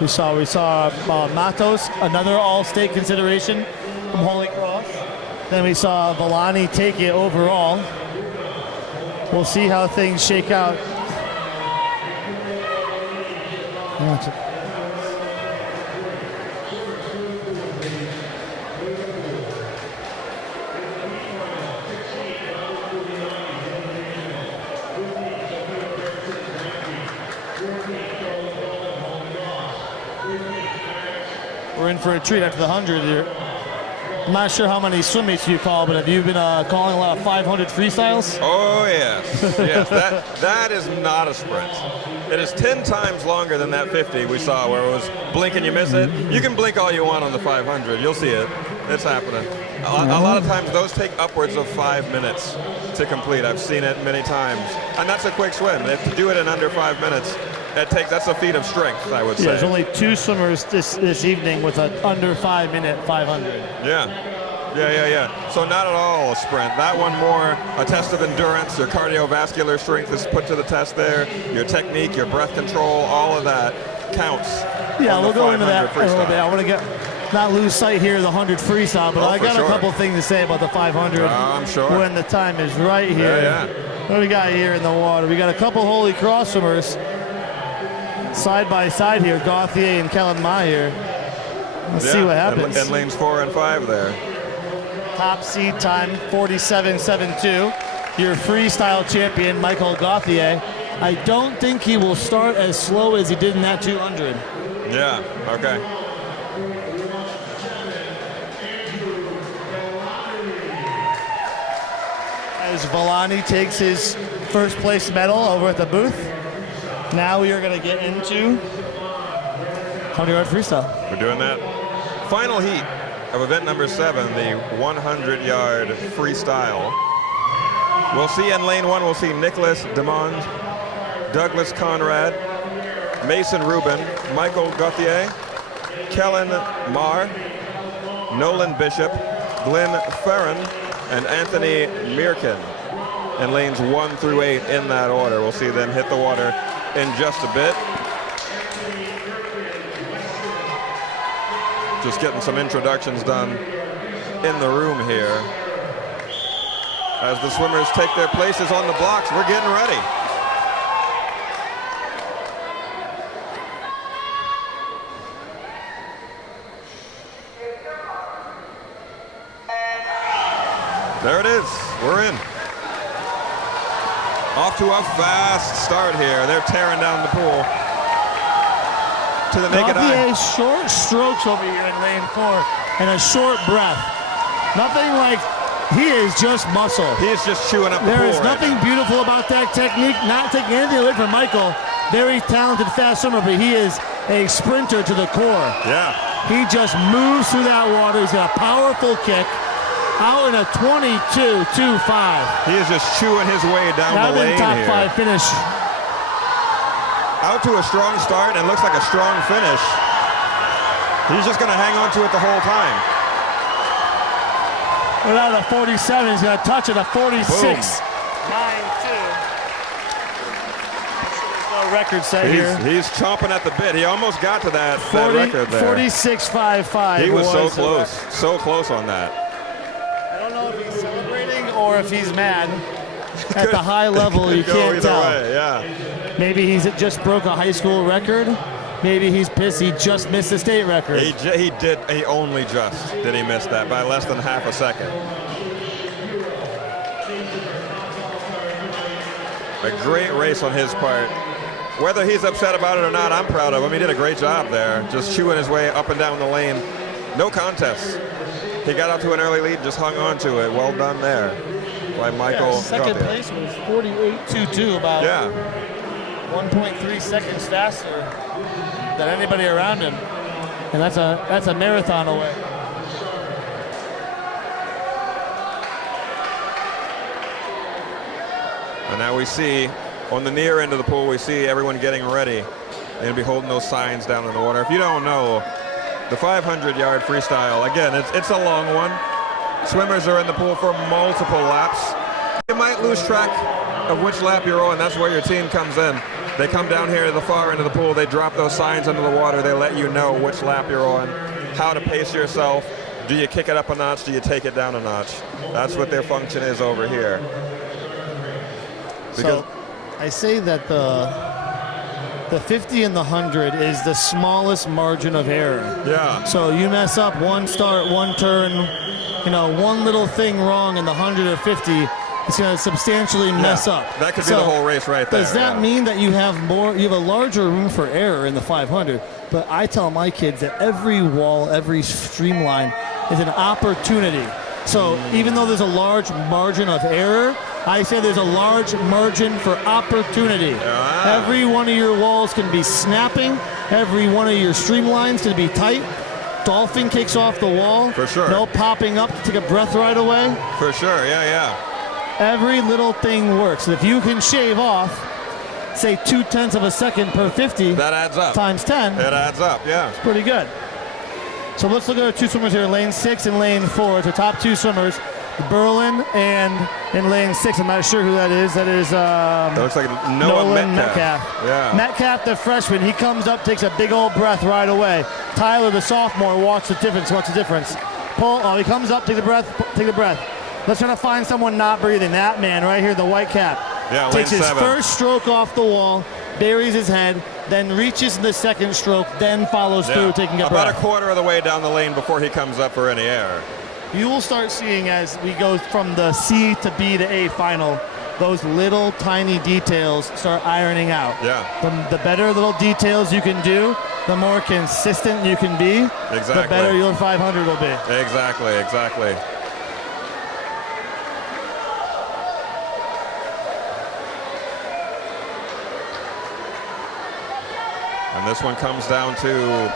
We saw Matos, another all-state consideration from Holy Cross. Then we saw Villani take it overall. We'll see how things shake out. We're in for a treat after the 100 here. I'm not sure how many swim meets you call, but have you been calling a lot of 500 freestyles? Oh, yes. Yes, that is not a sprint. It is 10 times longer than that 50 we saw where it was blink and you miss it. You can blink all you want on the 500. You'll see it. It's happening. A lot of times those take upwards of 5 minutes to complete. I've seen it many times. And that's a quick swim. To do it in under 5 minutes, that's a feat of strength, I would say. There's only 2 swimmers this evening with an under 5 minute 500. Yeah. So not at all a sprint. That one more a test of endurance. Your cardiovascular strength is put to the test there. Your technique, your breath control, all of that counts. Yeah, we'll go into that a little bit. I want to not lose sight here of the 100 freestyle, but I got a couple things to say about the 500. I'm sure. When the time is right here. Yeah. What do we got here in the water? We got a couple Holy Cross swimmers side by side here, Gauthier and Kellen Meyer. Let's see what happens. And lanes 4 and 5 there. Top seed time 47.72. Your freestyle champion, Michael Gauthier. I don't think he will start as slow as he did in that 200. Yeah, okay. As Villani takes his first place medal over at the booth. Now we are going to get into 100-yard freestyle. We're doing that. Final heat of event number 7, the 100-yard freestyle. We'll see in lane 1, we'll see Nicholas Demond, Douglas Conrad, Mason Rubin, Michael Gauthier, Kellen Marr, Nolan Bishop, Glenn Ferrin, and Anthony Mirkin in lanes 1 through 8 in that order. We'll see them hit the water in just a bit. Just getting some introductions done in the room here. As the swimmers take their places on the blocks, we're getting ready. There it is, we're in. Off to a fast start here. They're tearing down the pool. To the naked eye. Short strokes over here in lane 4 and a short breath. Nothing like, he is just muscle. He is just chewing up the pool. There is nothing beautiful about that technique, not taking anything away from Michael. Very talented fast swimmer, but he is a sprinter to the core. Yeah. He just moves through that water. He's got a powerful kick. Out in a 22.25. He is just chewing his way down the lane top here. 5 finish. Out to a strong start and looks like a strong finish. He's just going to hang on to it the whole time. without a 47. He's going to touch it, a 46. 9-2. No record set here. He's chomping at the bit. He almost got to that record there. 46.55. He was so close. So close on that. I don't know if he's celebrating or if he's mad. At the high level, you can't tell. Way, yeah. Maybe he's just broke a high school record. Maybe he's pissed he just missed the state record. He only just did he miss that by less than half a second. A great race on his part. Whether he's upset about it or not, I'm proud of him. He did a great job there, just chewing his way up and down the lane. No contest. He got up to an early lead, just hung on to it. Well done there by Michael. Yeah, second place was 48.22, about 1.3 seconds faster than anybody around him, and that's a marathon away. And now we see on the near end of the pool, we see everyone getting ready and be holding those signs down in the water. If you don't know, the 500-yard freestyle, again, it's a long one. Swimmers are in the pool for multiple laps. You might lose track of which lap you're on. That's where your team comes in. They come down here to the far end of the pool. They drop those signs into the water. They let you know which lap you're on, how to pace yourself. Do you kick it up a notch? Do you take it down a notch? That's what their function is over here. So I say that the 50 and the 100 is the smallest margin of error. Yeah. So you mess up one start, one turn, one little thing wrong in the 100 or 50, it's going to substantially mess up. That could be the whole race right there. Does that mean that you have a larger room for error in the 500? But I tell my kids that every wall, every streamline is an opportunity. So even though there's a large margin of error, I say there's a large margin for opportunity. Every one of your walls can be snapping. Every one of your streamlines can be tight. Dolphin kicks off the wall. For sure. No popping up to take a breath right away. For sure, yeah. Every little thing works. If you can shave off, say 0.2 of a second per 50. That adds up. Times 10. It adds up, yeah. It's pretty good. So let's look at our two swimmers here, lane 6 and lane 4. It's the top two swimmers, Berlin and in lane 6. I'm not sure who that is. That is that looks like Nolan Metcalf. Yeah. Metcalf, the freshman, he comes up, takes a big old breath right away. Tyler, the sophomore, watch the difference. He comes up, take the breath. Let's try to find someone not breathing. That man right here, the white cap. Yeah, takes his 7. first stroke off the wall, buries his head, then reaches the second stroke, then follows through, taking a breath. About a quarter of the way down the lane before he comes up for any air. You will start seeing, as we go from the C to B to A final, those little tiny details start ironing out. Yeah. The better little details you can do, the more consistent you can be, exactly. The better your 500 will be. Exactly. And this one comes down to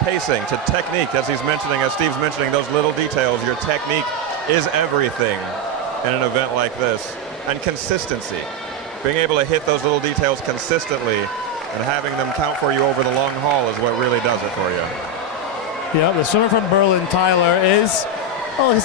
pacing, to technique, as Steve's mentioning, those little details. Your technique is everything in an event like this. And consistency. Being able to hit those little details consistently and having them count for you over the long haul is what really does it for you. Yeah, the swimmer from Berlin, Tyler, he's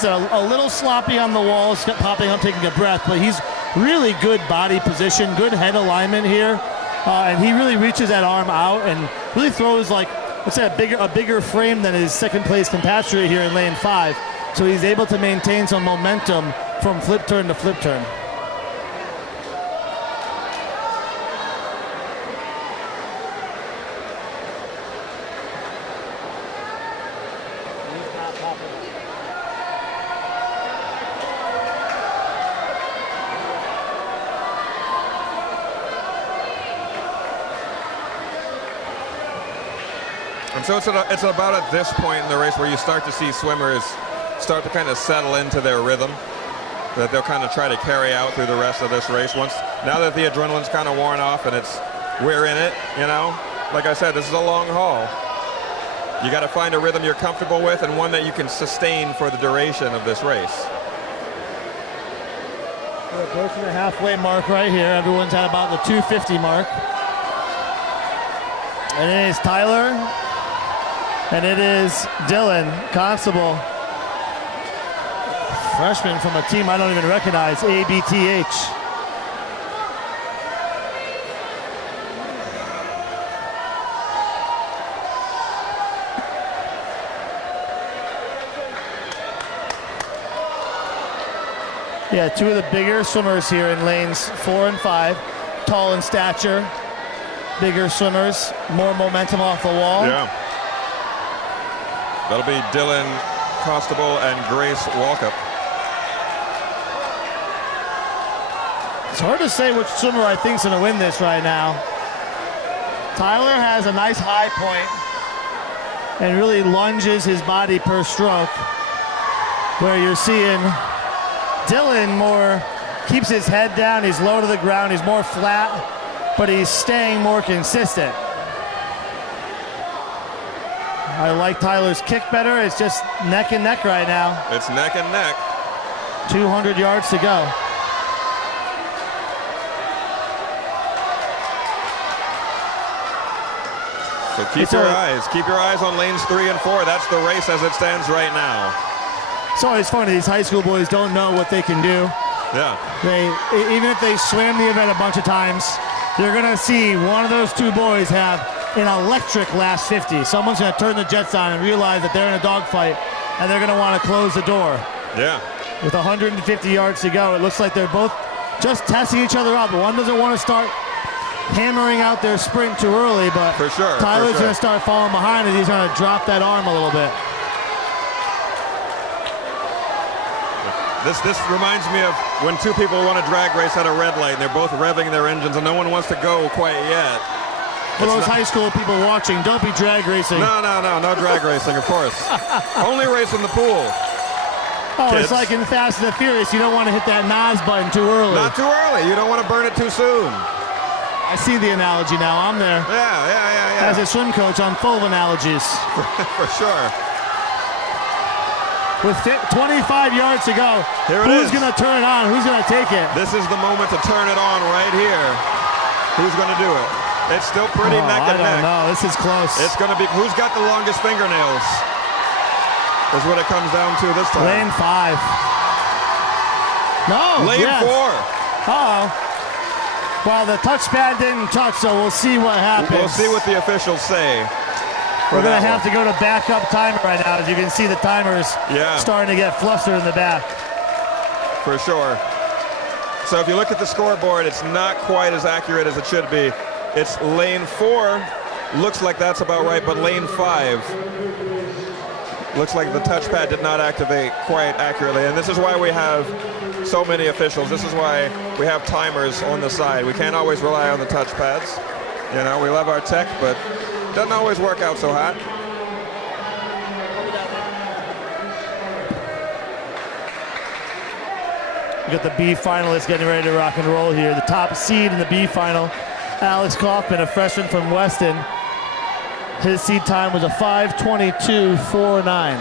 a little sloppy on the walls, popping up, taking a breath, but he's really good body position, good head alignment here. And he really reaches that arm out and really throws a bigger frame than his second place compatriot here in lane 5. So he's able to maintain some momentum from flip turn to flip turn. And so it's about at this point in the race where you start to see swimmers start to kind of settle into their rhythm that they'll kind of try to carry out through the rest of this race. Now that the adrenaline's kind of worn off and we're in it, like I said, this is a long haul. You got to find a rhythm you're comfortable with and one that you can sustain for the duration of this race. We're approaching the halfway mark right here. Everyone's at about the 250 mark. And it is Tyler. And it is Dylan Constable. Freshman from a team I don't even recognize, ABTH. Yeah, two of the bigger swimmers here in lanes 4 and 5. Tall in stature, bigger swimmers, more momentum off the wall. Yeah. That'll be Dylan Constable and Grace Walkup. It's hard to say which swimmer I think's gonna win this right now. Tyler has a nice high point and really lunges his body per stroke, where you're seeing Dylan more keeps his head down, he's low to the ground, he's more flat, but he's staying more consistent. I like Tyler's kick better. It's just neck and neck right now. It's neck and neck. 200 yards to go. So keep your eyes on lanes 3 and 4. That's the race as it stands right now. It's always funny, these high school boys don't know what they can do. Yeah. Even if they swam the event a bunch of times, you're gonna see one of those two boys have an electric last 50. Someone's gonna turn the jets on and realize that they're in a dogfight, and they're gonna want to close the door. Yeah. With 150 yards to go, it looks like they're both just testing each other out. But one doesn't want to start hammering out their sprint too early, but for sure, Tyler's gonna start falling behind, and he's gonna drop that arm a little bit. This reminds me of when two people want to drag race at a red light and they're both revving their engines and no one wants to go quite yet. For those high school people watching, don't be drag racing. No drag racing, of course. Only race in the pool. Oh, kids. It's like in Fast and the Furious, you don't want to hit that NOS button too early. Not too early, you don't want to burn it too soon. I see the analogy now, I'm there. Yeah. As a swim coach, I'm full of analogies. For sure. With 25 yards to go, who's going to turn it on? Who's going to take it? This is the moment to turn it on right here. Who's going to do it? It's still pretty neck and neck. I don't know. This is close. It's going to be who's got the longest fingernails is what it comes down to this time. Lane 5. No. Lane 4. Uh-oh. Well, the touchpad didn't touch, so we'll see what happens. We'll see what the officials say. We're going to have to go to backup timer right now. As you can see, the timer's starting to get flustered in the back. For sure. So if you look at the scoreboard, it's not quite as accurate as it should be. It's lane 4. Looks like that's about right, but lane 5 looks like the touchpad did not activate quite accurately. And this is why we have so many officials. This is why we have timers on the side. We can't always rely on the touchpads. You know, we love our tech, but it doesn't always work out so hot. We got the B finalists getting ready to rock and roll here. The top seed in the B final, Alex Kaufman, a freshman from Weston. His seed time was a 5:22.49.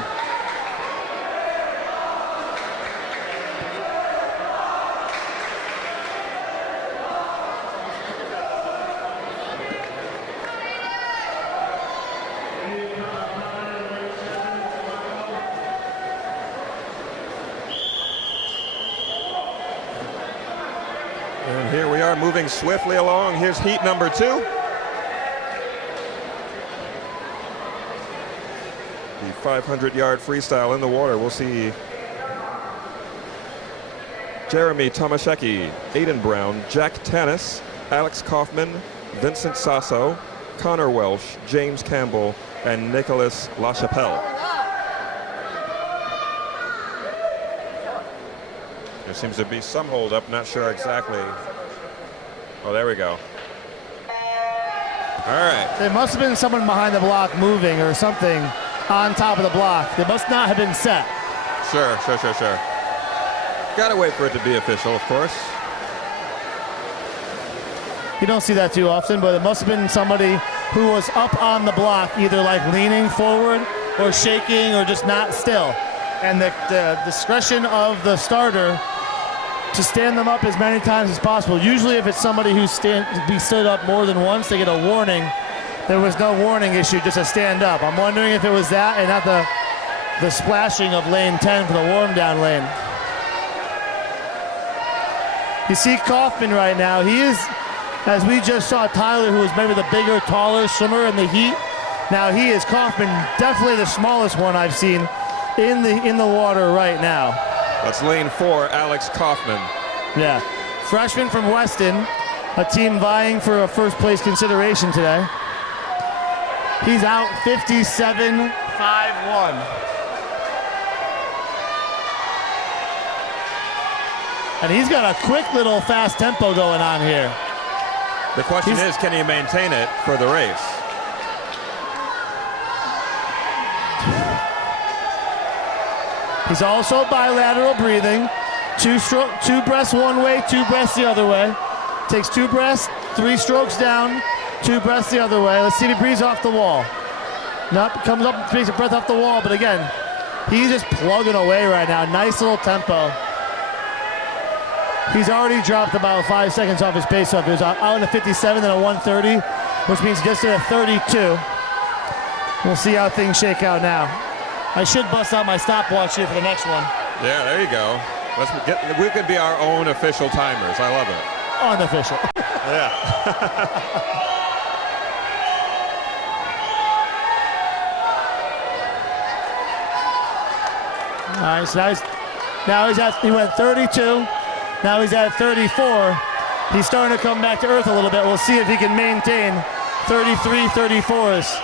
And here we are moving swiftly along. Here's heat number 2. The 500-yard freestyle in the water. We'll see Jeremy Tomaszewski, Aiden Brown, Jack Tanis, Alex Kaufman, Vincent Sasso, Connor Welsh, James Campbell, and Nicholas LaChapelle. There seems to be some holdup, not sure exactly. Oh, there we go. All right. There must have been someone behind the block moving or something on top of the block. They must not have been set. Sure. Gotta wait for it to be official, of course. You don't see that too often, but it must have been somebody who was up on the block, either like leaning forward or shaking or just not still. And the discretion of the starter to stand them up as many times as possible. Usually if it's somebody who stood up more than once, they get a warning. There was no warning issue, just a stand up. I'm wondering if it was that and not the the splashing of lane 10 for the warm down lane. You see Kaufman right now. He is, as we just saw Tyler, who was maybe the bigger, taller swimmer in the heat. Now he is Kaufman, definitely the smallest one I've seen in the water right now. That's lane 4, Alex Kaufman. Yeah, freshman from Weston, a team vying for a first place consideration today. He's out 57.51. And he's got a quick little fast tempo going on here. The question is, can he maintain it for the race? He's also bilateral breathing. Two breaths one way, 2 breaths the other way. Takes 2 breaths, 3 strokes down, 2 breaths the other way. Let's see if he breathes off the wall. Nope, comes up and takes a breath off the wall, but again, he's just plugging away right now. Nice little tempo. He's already dropped about 5 seconds off his pace. So he was out in a 57 and a 130, which means he just did a 32. We'll see how things shake out now. I should bust out my stopwatch here for the next one. Yeah, there you go. We could be our own official timers. I love it. Unofficial. Yeah. All right, so he went 32. Now he's at 34. He's starting to come back to earth a little bit. We'll see if he can maintain 33, 34s.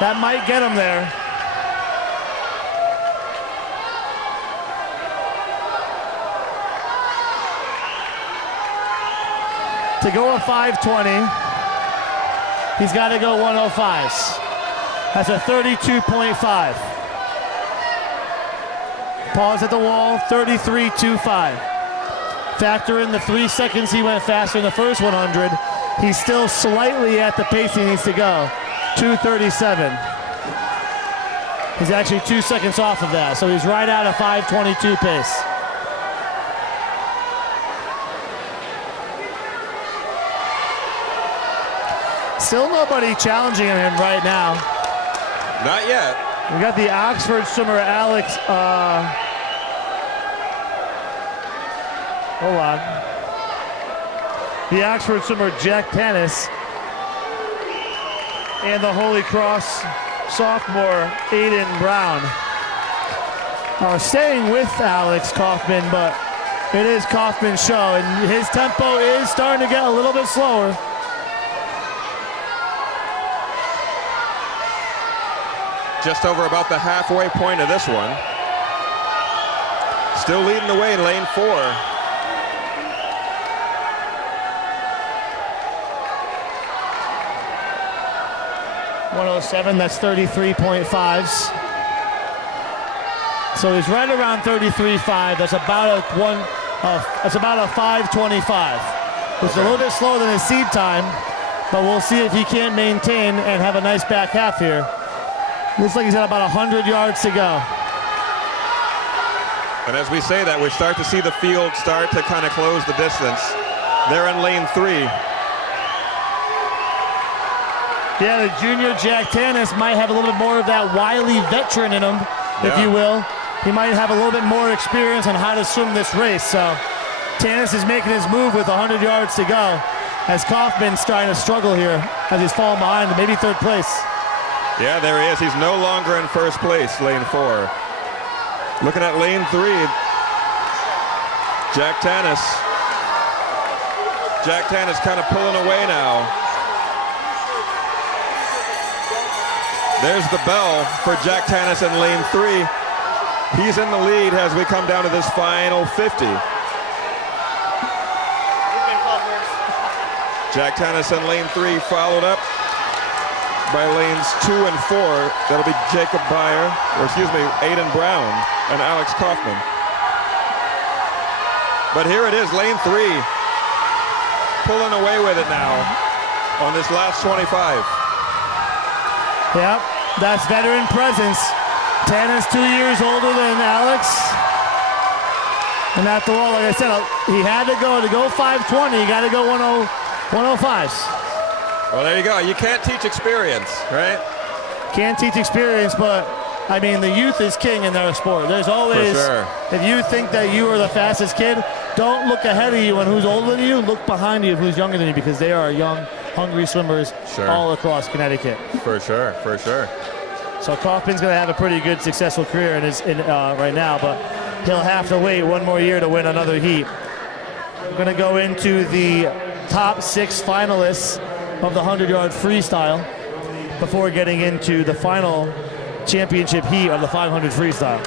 That might get him there. To go a 520, he's got to go 105s. That's a 32.5. Pause at the wall, 33.25. Factor in the 3 seconds he went faster in the first 100. He's still slightly at the pace he needs to go, 2:37. He's actually 2 seconds off of that, so he's right at a 5:22 pace. Still nobody challenging him right now. Not yet. We got the Oxford swimmer, Alex. Hold on. The Oxford swimmer, Jack Tanis. And the Holy Cross sophomore, Aiden Brown. Staying with Alex Kaufman, but it is Kaufman's show, and his tempo is starting to get a little bit slower. Just over about the halfway point of this one. Still leading the way in lane 4. .107, that's 33.5s. So he's right around 33.5. That's about a 5:25. Which is a little bit slower than his seed time, but we'll see if he can't maintain and have a nice back half here. Looks like he's got about 100 yards to go. And as we say that, we start to see the field start to kind of close the distance. They're in lane 3. Yeah, the junior Jack Tanis might have a little bit more of that wily veteran in him, if you will. He might have a little bit more experience on how to swim this race. So Tanis is making his move with 100 yards to go, as Kaufman's starting to struggle here as he's falling behind, maybe 3rd place. Yeah, there he is. He's no longer in 1st place, lane 4. Looking at lane 3, Jack Tanis. Jack Tanis kind of pulling away now. There's the bell for Jack Tanis in lane 3. He's in the lead as we come down to this final 50. Jack Tanis in lane 3, followed up by lanes 2 and 4. That'll be Jacob Beyer, or excuse me, Aiden Brown and Alex Kaufman. But here it is, lane 3, pulling away with it now on this last 25. Yep, that's veteran presence. Tanis 2 years older than Alex. And at the wall, like I said, he had to go 520. You got to go 105s. Well, there you go. You can't teach experience, right? Can't teach experience, but I mean, the youth is king in their sport. There's always, For sure. if you think that you are the fastest kid, don't look ahead of you and who's older than you. Look behind you who's younger than you, because they are young, hungry swimmers all across Connecticut. For sure, for sure. So Kaufman's going to have a pretty good, successful career right now, but he'll have to wait one more year to win another heat. We're going to go into the top 6 finalists of the 100-yard freestyle before getting into the final championship heat of the 500 freestyle.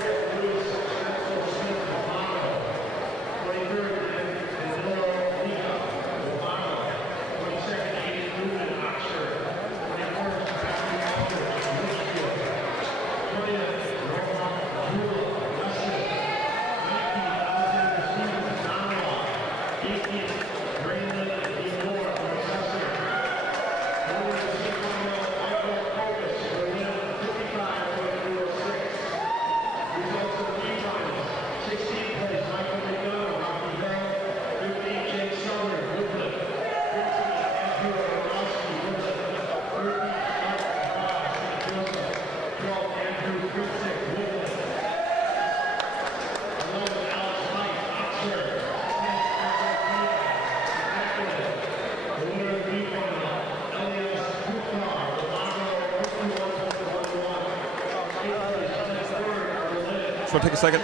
Just want to take a second.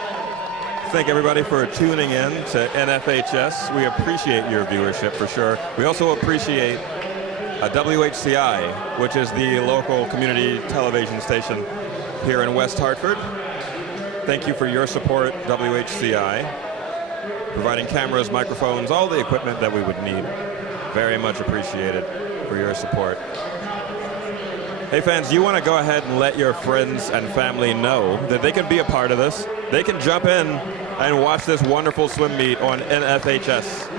Thank everybody for tuning in to NFHS. We appreciate your viewership for sure. We also appreciate WHCI, which is the local community television station here in West Hartford. Thank you for your support, WHCI, providing cameras, microphones, all the equipment that we would need. Very much appreciated for your support. Hey fans, you want to go ahead and let your friends and family know that they can be a part of this. They can jump in and watch this wonderful swim meet on NFHS.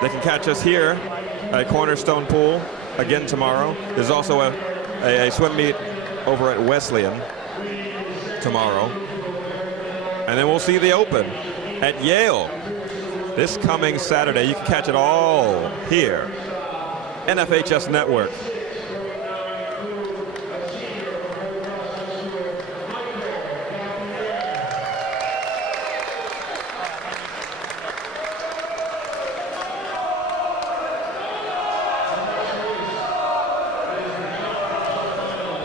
They can catch us here at Cornerstone Pool again tomorrow. There's also a swim meet over at Wesleyan tomorrow. And then we'll see the Open at Yale this coming Saturday. You can catch it all here. NFHS Network.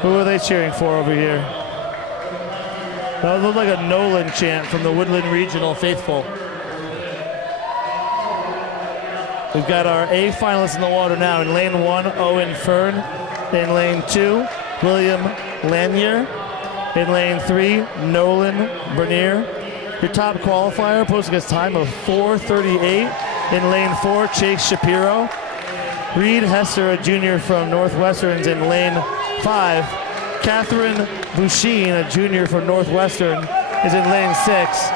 Who are they cheering for over here? That looked like a Nolan chant from the Woodland Regional faithful. We've got our A finalists in the water now. In lane 1, Owen Fern. In lane 2, William Lanier. In lane 3, Nolan Bernier. Your top qualifier posting a time of 4:38. In lane 4, Chase Shapiro. Reed Hester, a junior from Northwestern's in lane 5. Catherine Bouchine, a junior from Northwestern, is in lane 6.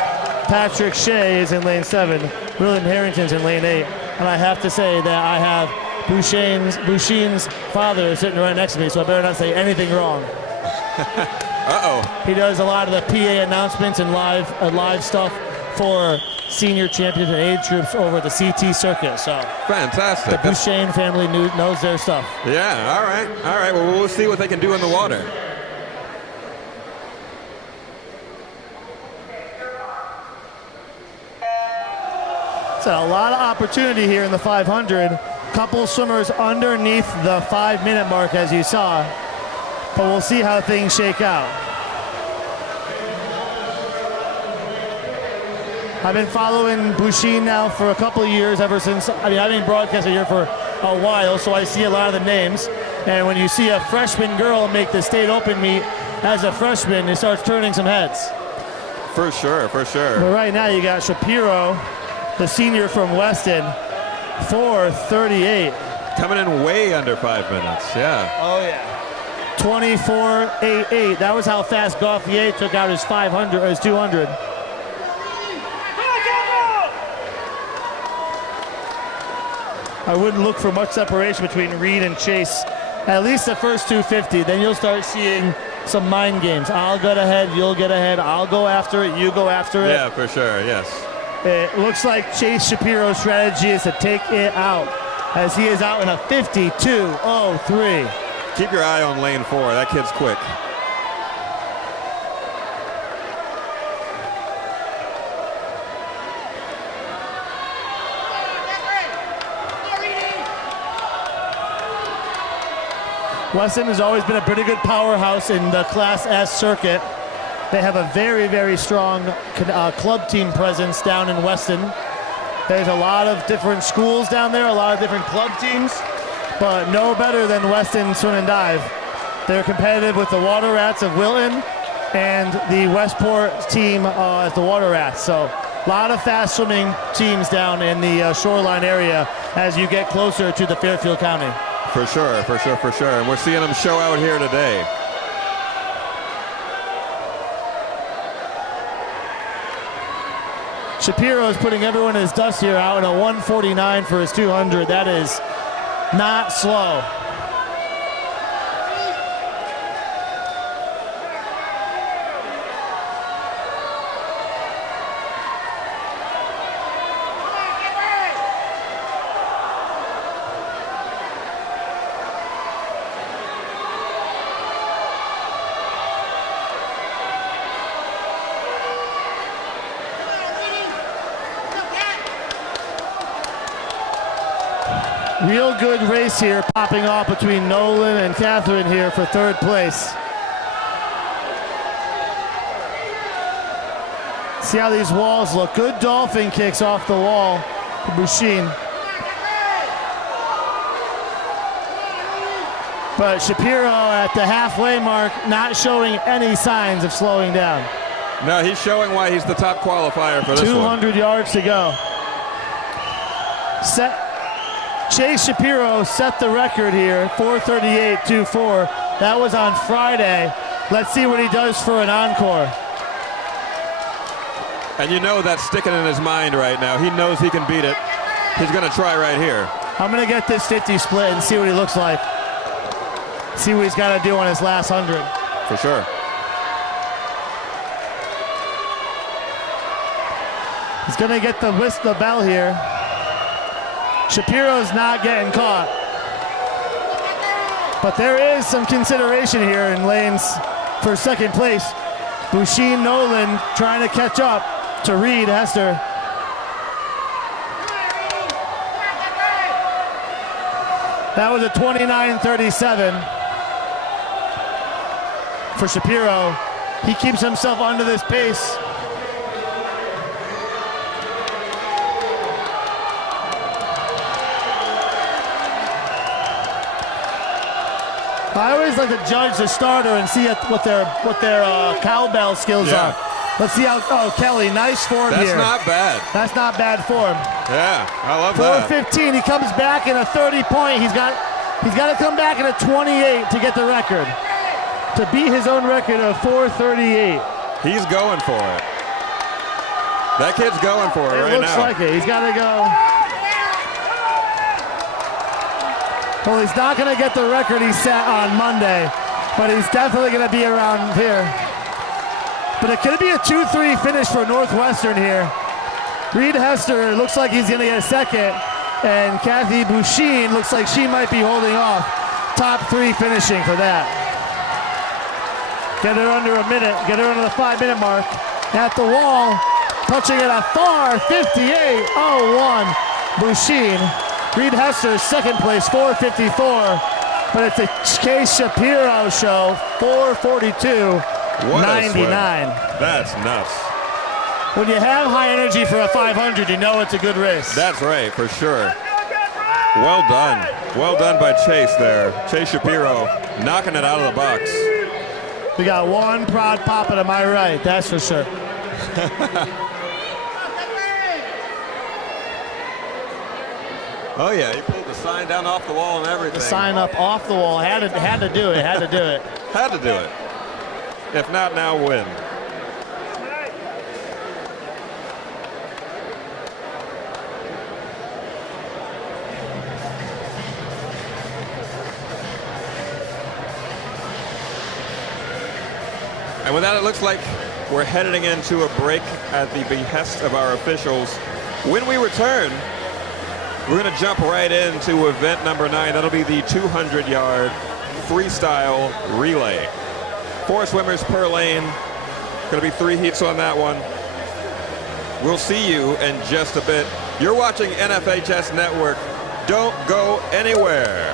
Patrick Shea is in lane 7. William Harrington's in lane 8. And I have to say that I have Bouchine's father sitting right next to me, so I better not say anything wrong. Uh-oh. He does a lot of the PA announcements and live stuff for senior champions and age groups over at the CT circuit. So fantastic. The Bouchine family knows their stuff. Yeah, all right. All right, well, we'll see what they can do in the water. So a lot of opportunity here in the 500. Couple swimmers underneath the 5-minute mark, as you saw. But we'll see how things shake out. I've been following Bouchine now for a couple of years, ever since, I've been broadcasting here for a while, so I see a lot of the names. And when you see a freshman girl make the state open meet as a freshman, it starts turning some heads. For sure, for sure. But right now you got Shapiro, the senior from Weston, 4:38. Coming in way under 5 minutes, yeah. Oh, yeah. 24:88. That was how fast Gauthier took out his 500, his 200. I wouldn't look for much separation between Reed and Chase. At least the first 250, then you'll start seeing some mind games. I'll get ahead, you'll get ahead, I'll go after it, you go after it. Yeah, for sure, yes. It looks like Chase Shapiro's strategy is to take it out, as he is out in a 52:03. Keep your eye on lane 4, that kid's quick. Weston has always been a pretty good powerhouse in the Class S circuit. They have a very, very strong club team presence down in Weston. There's a lot of different schools down there, a lot of different club teams, but no better than Weston Swim and Dive. They're competitive with the Water Rats of Wilton and the Westport team at the Water Rats. So a lot of fast swimming teams down in the shoreline area as you get closer to the Fairfield County. For sure, for sure, for sure. And we're seeing them show out here today. Shapiro is putting everyone in his dust here out in a 149 for his 200. That is not slow. Real good race here popping off between Nolan and Catherine here for third place. See how these walls look. Good dolphin kicks off the wall for Bouchine. But Shapiro at the halfway mark not showing any signs of slowing down. No, he's showing why he's the top qualifier for this 200 yards to go. Chase Shapiro set the record here, 4:38.24. That was on Friday. Let's see what he does for an encore. And you know that's sticking in his mind right now. He knows he can beat it. He's going to try right here. I'm going to get this 50 split and see what he looks like. See what he's got to do on his last 100. For sure. He's going to get the bell here. Shapiro's not getting caught. But there is some consideration here in lanes for second place. Bouchine Nolan trying to catch up to Reed Hester. That was a 29:37 for Shapiro. He keeps himself under this pace. I always like to judge the starter and see what their cowbell skills are. Let's see how. Oh, Kelly, nice form here. That's not bad. That's not bad form. Yeah, I love that. 4:15. He comes back in a 30-point. He's got to come back in a 28 to get the record. To beat his own record of 4:38. He's going for it. That kid's going for it right now. It looks like it. He's got to go. Well, he's not going to get the record he set on Monday, but he's definitely going to be around here. But it could be a 2-3 finish for Northwestern here. Reed Hester looks like he's going to get a second, and Kathy Bouchine looks like she might be holding off. Top three finishing for that. Get her under a minute, get her under the 5-minute mark. At the wall, touching it a far 58.01. Bouchine. Reed Hester, second place, 4:54. But it's a Chase Shapiro show, 4:42.99. That's nuts. When you have high energy for a 500, you know it's a good race. That's right, for sure. Well done. Well done by Chase there. Chase Shapiro knocking it out of the box. We got one prod popping to my right, that's for sure. Oh yeah, he pulled the sign down off the wall and everything. The sign up off the wall, had to do it, had to do it. Had to do it. If not now, when? And with that, it looks like we're heading into a break at the behest of our officials. When we return, we're going to jump right into event number 9. That'll be the 200-yard freestyle relay. 4 swimmers per lane. Going to be 3 heats on that one. We'll see you in just a bit. You're watching NFHS Network. Don't go anywhere.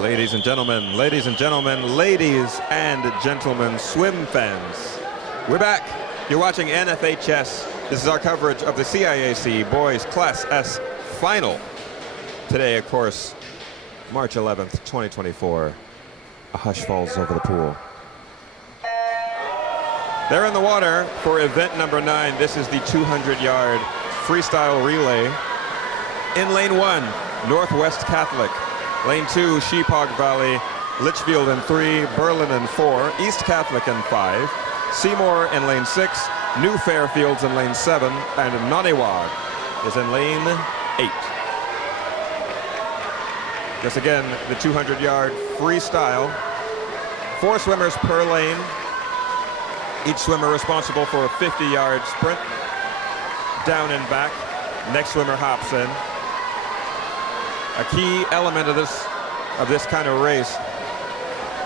Ladies and gentlemen, ladies and gentlemen, ladies and gentlemen, swim fans. We're back. You're watching NFHS. This is our coverage of the CIAC Boys Class S Final. Today, of course, March 11th, 2024. A hush falls over the pool. They're in the water for event number 9. This is the 200-yard freestyle relay. In lane 1, Northwest Catholic. Lane 2, Sheepog Valley, Litchfield in 3, Berlin in 4, East Catholic in 5, Seymour in lane 6, New Fairfields in lane 7, and Naniwag is in lane 8. Just again, the 200-yard freestyle. 4 swimmers per lane. Each swimmer responsible for a 50-yard sprint. Down and back. Next swimmer hops in. A key element of this kind of race,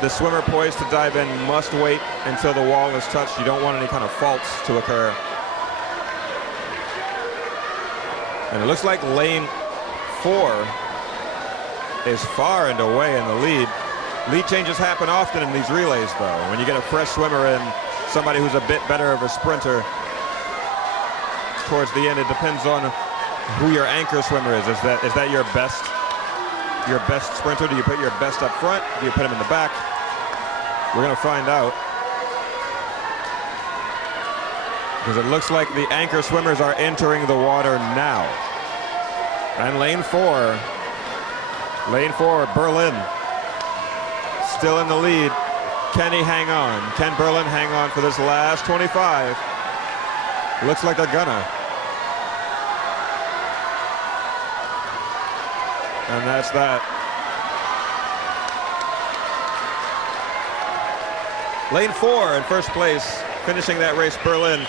the swimmer poised to dive in must wait until the wall is touched. You don't want any kind of faults to occur. And it looks like lane 4 is far and away in the lead. Lead changes happen often in these relays, though. When you get a fresh swimmer in, somebody who's a bit better of a sprinter, towards the end, it depends on who your anchor swimmer is. Is that your best sprinter? Do you put your best up front? Do you put him in the back? We're going to find out. Because it looks like the anchor swimmers are entering the water now. And lane 4, Berlin, still in the lead. Can he hang on? Can Berlin hang on for this last 25? Looks like they're gonna. And that's that. Lane 4 in first place, finishing that race, Berlin,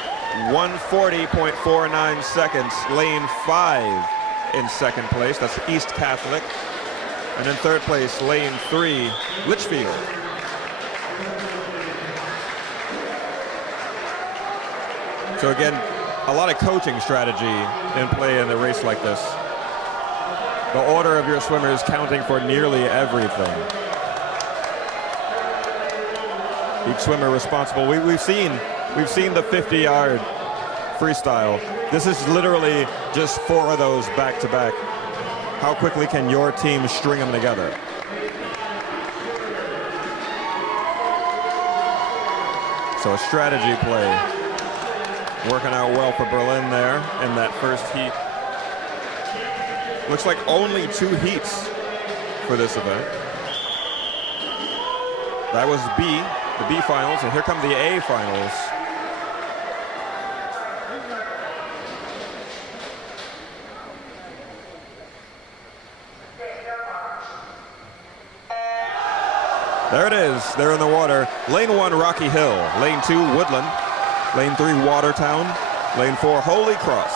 1:40.49 seconds. Lane 5 in second place, that's East Catholic. And in third place, lane 3, Litchfield. So again, a lot of coaching strategy in play in a race like this. The order of your swimmers counting for nearly everything. Each swimmer responsible. We've seen the 50-yard freestyle. This is literally just 4 of those back to back. How quickly can your team string them together? So a strategy play working out well for Berlin there in that first heat. Looks like only 2 heats for this event. That was the B finals, and here come the A finals. There it is, they're in the water. Lane 1, Rocky Hill. Lane 2, Woodland. Lane 3, Watertown. Lane 4, Holy Cross.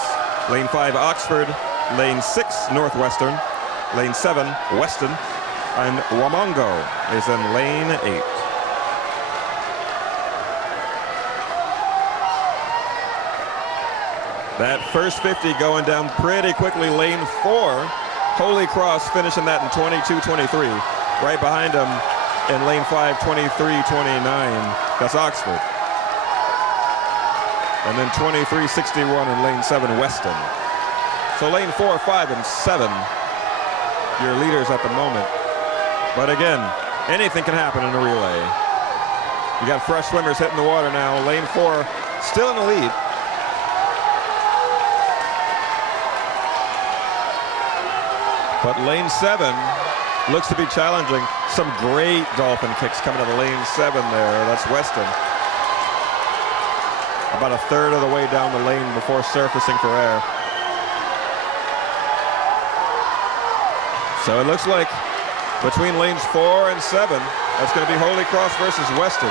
Lane 5, Oxford. Lane 6, Northwestern. Lane 7, Weston. And Wamongo is in lane 8. That first 50 going down pretty quickly. Lane 4, Holy Cross finishing that in 22:23. Right behind them in lane 5, 23:29. That's Oxford. And then 23:61 in lane 7, Weston. So lane 4, 5, and 7, your leaders at the moment. But again, anything can happen in a relay. You got fresh swimmers hitting the water now. Lane 4 still in the lead. But lane 7 looks to be challenging. Some great dolphin kicks coming out of lane 7 there. That's Weston. About a third of the way down the lane before surfacing for air. So it looks like between lanes 4 and 7, that's going to be Holy Cross versus Weston.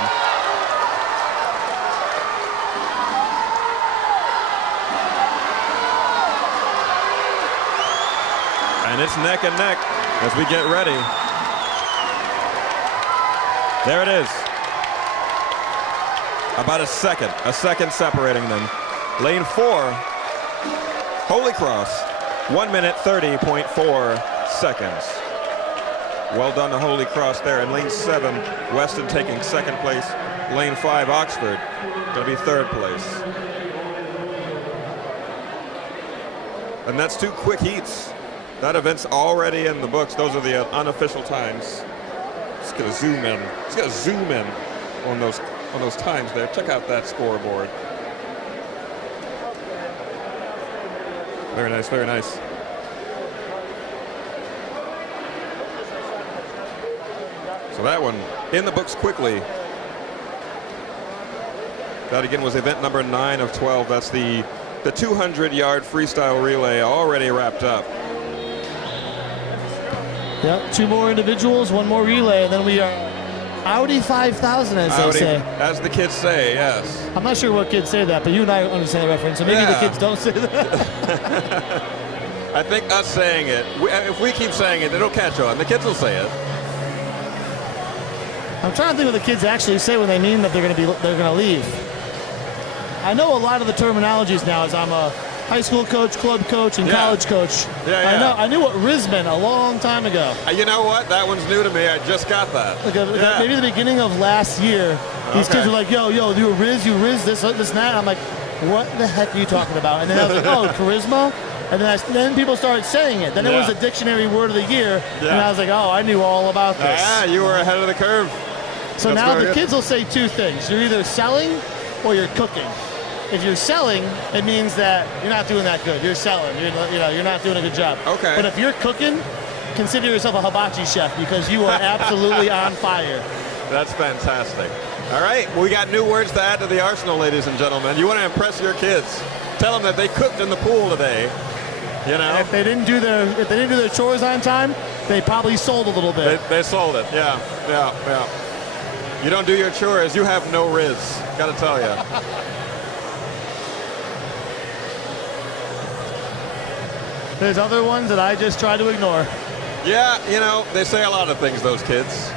And it's neck and neck as we get ready. There it is. About a second separating them. Lane 4, Holy Cross, 1 minute 30.4 seconds. Well done to Holy Cross there. In lane 7, Weston taking second place. Lane 5, Oxford, going to be third place. And that's 2 quick heats. That event's already in the books. Those are the unofficial times. Just going to zoom in. Just going to zoom in on those times there. Check out that scoreboard. Very nice, very nice. So that one in the books quickly. That again was event number 9 of 12. That's the 200-yard freestyle relay already wrapped up. Yep, 2 more individuals, 1 more relay, and then we are Audi 5000, as they say. As the kids say, yes. I'm not sure what kids say that, but you and I understand the reference, so maybe the kids don't say that. I think us saying it, if we keep saying it, it'll catch on. The kids will say it. I'm trying to think what the kids actually say when they mean that they're going to leave. I know a lot of the terminologies now, as I'm a high school coach, club coach, and college coach. Yeah. I knew what Riz meant a long time ago. You know what? That one's new to me. I just got that. Maybe the beginning of last year, these kids were like, yo, you Riz, this, and that. And I'm like, what the heck are you talking about? And then I was like, oh, charisma? And then people started saying it. Then it was a dictionary word of the year, and I was like, oh, I knew all about this. Yeah, you were ahead of the curve. So now the kids will say 2 things. You're either selling or you're cooking. If you're selling, it means that you're not doing that good. You're selling. You're not doing a good job. Okay. But if you're cooking, consider yourself a hibachi chef because you are absolutely on fire. That's fantastic. All right, we got new words to add to the arsenal, ladies and gentlemen. You want to impress your kids? Tell them that they cooked in the pool today. You know. If they didn't do their chores on time, they probably sold a little bit. They sold it. Yeah. You don't do your chores, you have no Riz. Got to tell you. There's other ones that I just try to ignore. Yeah, they say a lot of things, those kids.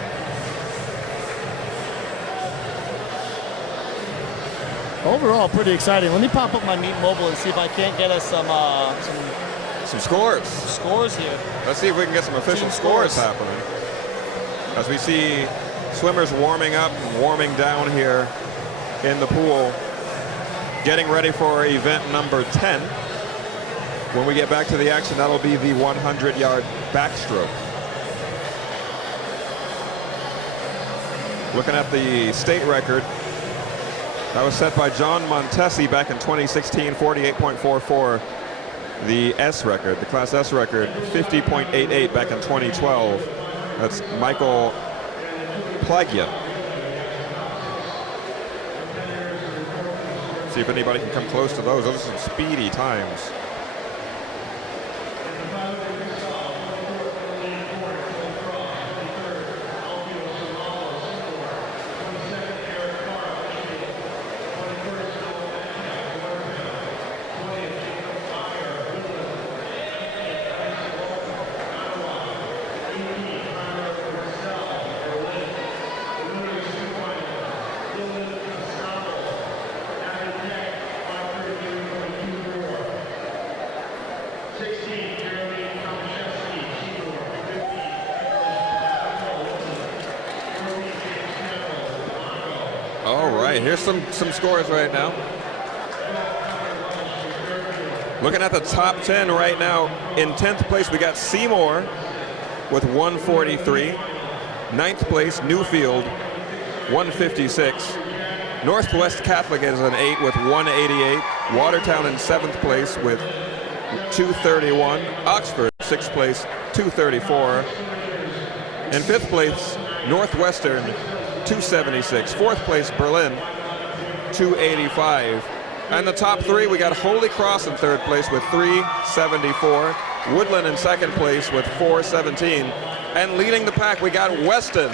Overall, pretty exciting. Let me pop up my Meet Mobile and see if I can't get us some scores. Scores here. Let's see if we can get some official scores happening. As we see swimmers warming up and warming down here in the pool, getting ready for event number 10. When we get back to the action, that'll be the 100-yard backstroke. Looking at the state record, that was set by John Montesi back in 2016, 48.44. The S record, the Class S record, 50.88 back in 2012. That's Michael Plagya. See if anybody can come close to those. Those are some speedy times. Here's some scores right now. Looking at the top 10 right now, in 10th place we got Seymour with 143. 9th place Newfield, 156. Northwest Catholic is an 8 with 188. Watertown in 7th place with 231. Oxford 6th place, 234. In 5th place Northwestern, 276. 4th place Berlin, 285. And the top 3, we got Holy Cross in 3rd place with 374. Woodland in 2nd place with 417. And leading the pack, we got Weston,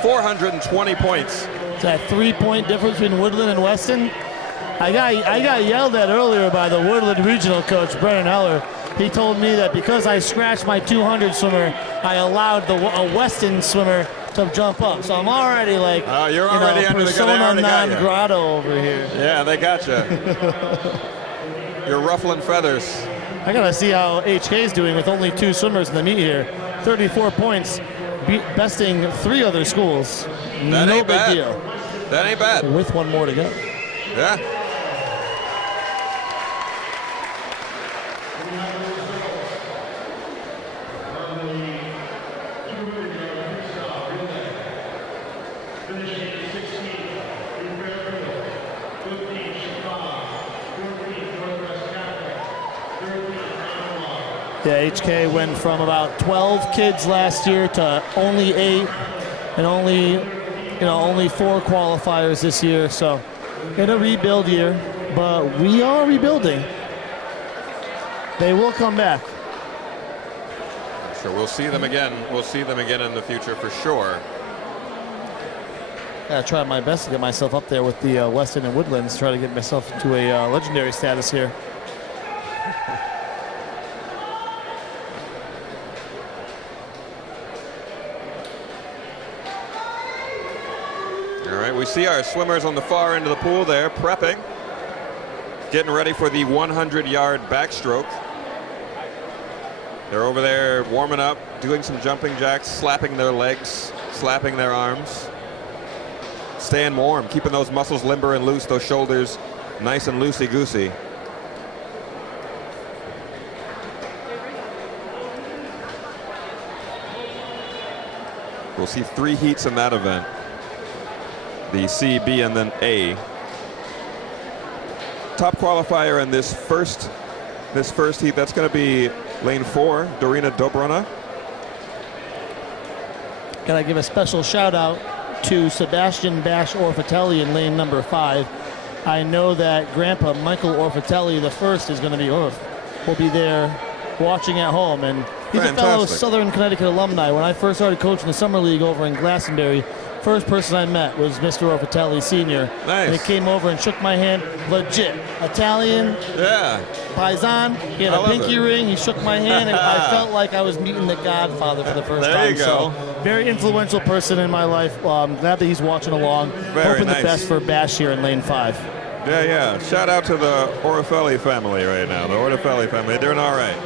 420 points. It's that 3-point difference between Woodland and Weston. I got yelled at earlier by the Woodland regional coach, Brennan Heller. He told me that because I scratched my 200 swimmer, I allowed a Weston swimmer to jump up. So I'm already like, you're already under the gun. Persona non grata over here. Yeah, they got you. You're ruffling feathers. I gotta see how HK is doing with only 2 swimmers in the meet here. 34 points. besting 3 other schools. That no ain't big bad. deal. That ain't bad. With 1 more to go. Yeah. Yeah, HK went from about 12 kids last year to only 8, and only 4 qualifiers this year. So, in a rebuild year, but we are rebuilding. They will come back. Sure, we'll see them again. We'll see them again in the future for sure. I try my best to get myself up there with the Weston and Woodlands. Try to get myself to a legendary status here. All right, we see our swimmers on the far end of the pool there, prepping, getting ready for the 100-yard backstroke. They're over there warming up, doing some jumping jacks, slapping their legs, slapping their arms, staying warm, keeping those muscles limber and loose, those shoulders nice and loosey-goosey. We'll see 3 heats in that event. The C, B, and then A. Top qualifier in this first heat, that's going to be lane 4, Dorina Dobrona. Gotta give a special shout out to Sebastian Bash Orfatelli in lane number 5. I know that Grandpa Michael Orfatelli the first is going to be will be there watching at home, and he's a fellow Southern Connecticut alumni. When I first started coaching the summer league over in Glastonbury, first person I met was Mr. Orfatelli Sr. Nice. And he came over and shook my hand. Legit. Italian. Yeah. Paisan. He had a pinky ring. He shook my hand, and I felt like I was meeting the Godfather for the first time. There you go. So, very influential person in my life. I'm glad that he's watching along. Very Hoping nice. the best for Bash here in lane 5. Yeah. Shout out to the Orfatelli family right now. The Orfatelli family, they're doing all right.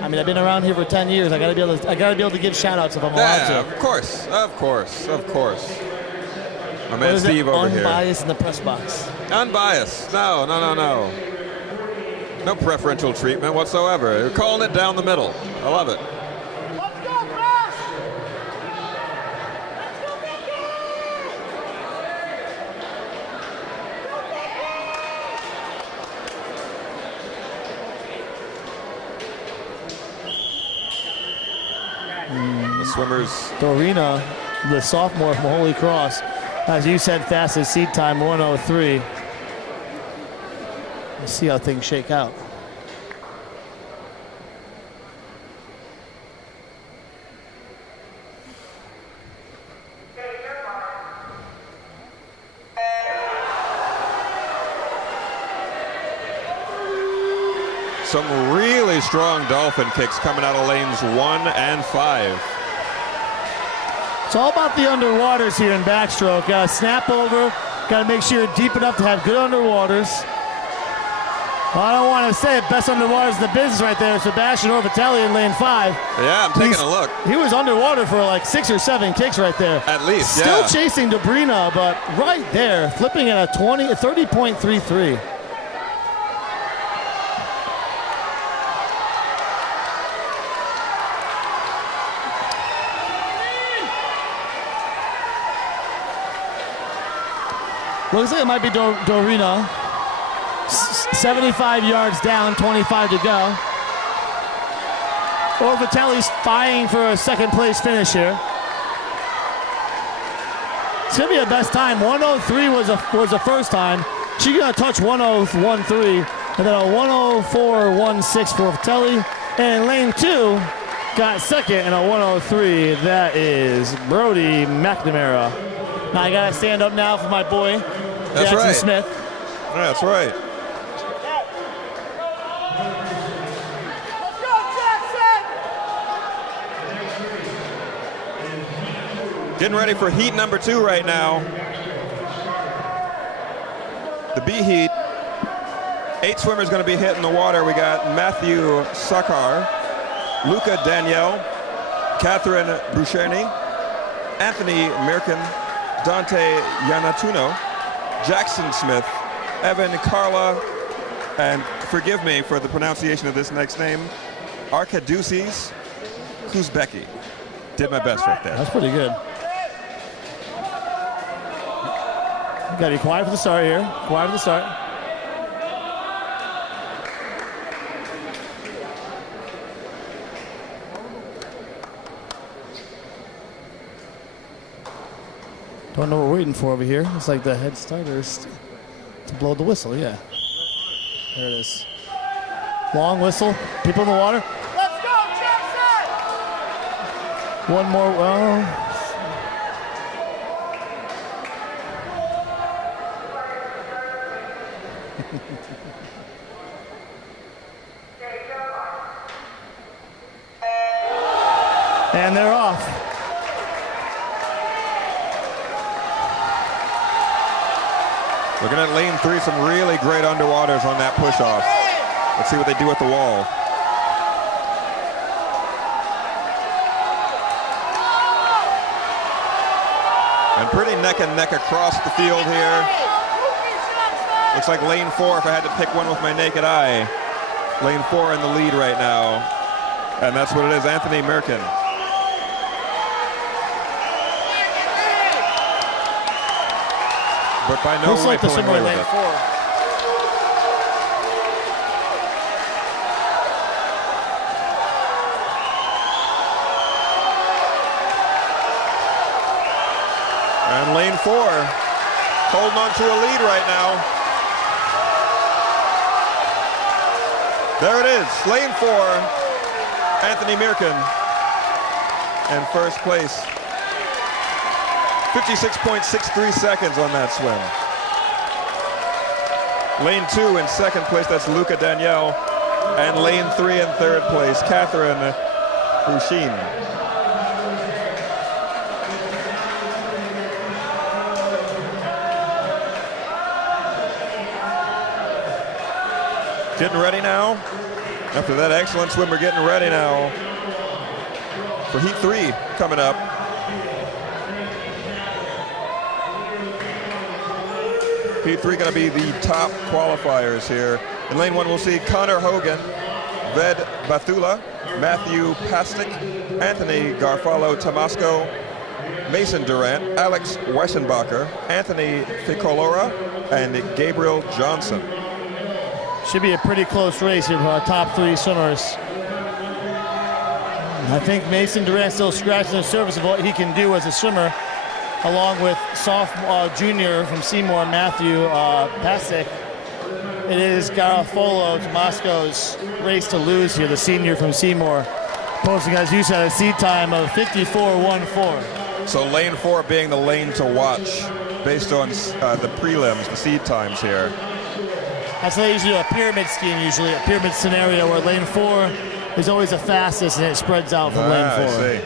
I mean, I've been around here for 10 years. I gotta be able to give shout-outs if I'm allowed to. Of course. My man Steve over here. Unbiased in the press box. Unbiased. No. No preferential treatment whatsoever. You're calling it down the middle. I love it. Let's go, Bash! The swimmers. Dorina, the sophomore from Holy Cross, as you said, fastest seed time, 1:03. We'll see how things shake out. Some really strong dolphin kicks coming out of lanes 1 and 5. It's all about the underwaters here in backstroke. Snap over, got to make sure you're deep enough to have good underwaters. Well, I don't want to say it, best underwaters in the business right there. Sebastian Orfatelli in lane 5. Yeah, I'm taking a look. He was underwater for like 6 or 7 kicks right there. At least, Still chasing Dobrina, but right there, flipping at a 30.33. Looks like it might be Dorina. 75 yards down, 25 to go. Orfatelli's vying for a second place finish here. It's gonna be a best time. 1:03 was the first time. She's gonna touch 1:01.3, and then a 1:04.16 for Orfatelli. And lane 2 got second in a 1:03. That is Brody McNamara. Now I gotta stand up now for my boy, That's Jackson right. Smith. That's right. Let's go, Jackson! Getting ready for heat number 2 right now. The B heat. 8 swimmers going to be hitting the water. We got Matthew Sakar, Luca Danielle, Catherine Boucherny, Anthony Mirkin, Dante Yanatuno, Jackson Smith, Evan Carla, and forgive me for the pronunciation of this next name, Arkadusis Kuzbeki. Did my best right there. That's pretty good. You gotta be quiet for the start here. Quiet for the start. Don't know what we're waiting for over here. It's like the head starters to blow the whistle, yeah. There it is. Long whistle, people in the water. Let's go, Jackson! One more, well. And they're off. Looking at lane 3, some really great underwaters on that push-off. Let's see what they do at the wall. And pretty neck and neck across the field here. Looks like lane 4, if I had to pick one with my naked eye. Lane 4 in the lead right now. And that's what it is, Anthony Mirkin. But by no way pulling away with it. And lane 4 holding on to a lead right now. There it is, lane 4, Anthony Mirkin in first place. 56.63 seconds on that swim. Lane 2 in second place, that's Luca Danielle. And lane 3 in third place, Catherine Boucherny. Getting ready now. After that excellent swim, we're getting ready now for heat 3 coming up. Heat 3 going to be the top qualifiers here. In lane 1, we'll see Connor Hogan, Ved Bathula, Matthew Pastic, Anthony Garfalo Tomasco, Mason Durant, Alex Weissenbacher, Anthony Ficolora, and Gabriel Johnson. Should be a pretty close race here for our top 3 swimmers. I think Mason Durant still scratching the surface of what he can do as a swimmer, along with sophomore junior from Seymour, Matthew Pasek. It is Garofalo Tomasco's race to lose here, the senior from Seymour, posting, as you said, a seed time of 54.14. So lane 4 being the lane to watch based on the prelims, the seed times here. That's how they usually do a pyramid scheme, usually a pyramid scenario where lane 4 is always the fastest and it spreads out from lane 4. I see.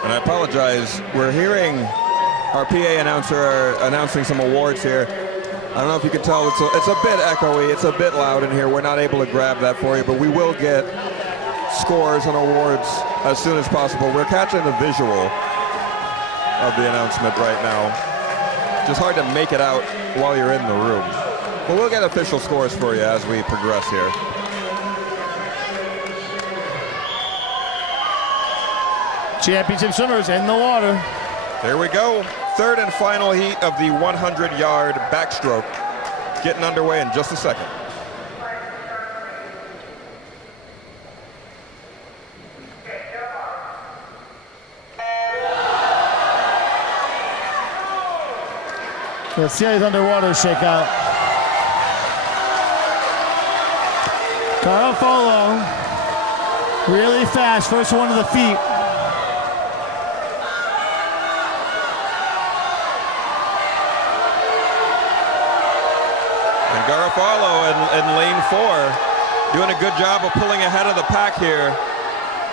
And I apologize, we're hearing our PA announcer announcing some awards here. I don't know if you can tell, it's a bit echoey, it's a bit loud in here. We're not able to grab that for you, but we will get scores and awards as soon as possible. We're catching the visual of the announcement right now. Just hard to make it out while you're in the room. But we'll get official scores for you as we progress here. Championship swimmers in the water. Here we go. Third and final heat of the 100-yard backstroke. Getting underway in just a second. Let's see how these underwater shake out. Garofalo, really fast, first one to the feet. And Garofalo in lane 4, doing a good job of pulling ahead of the pack here.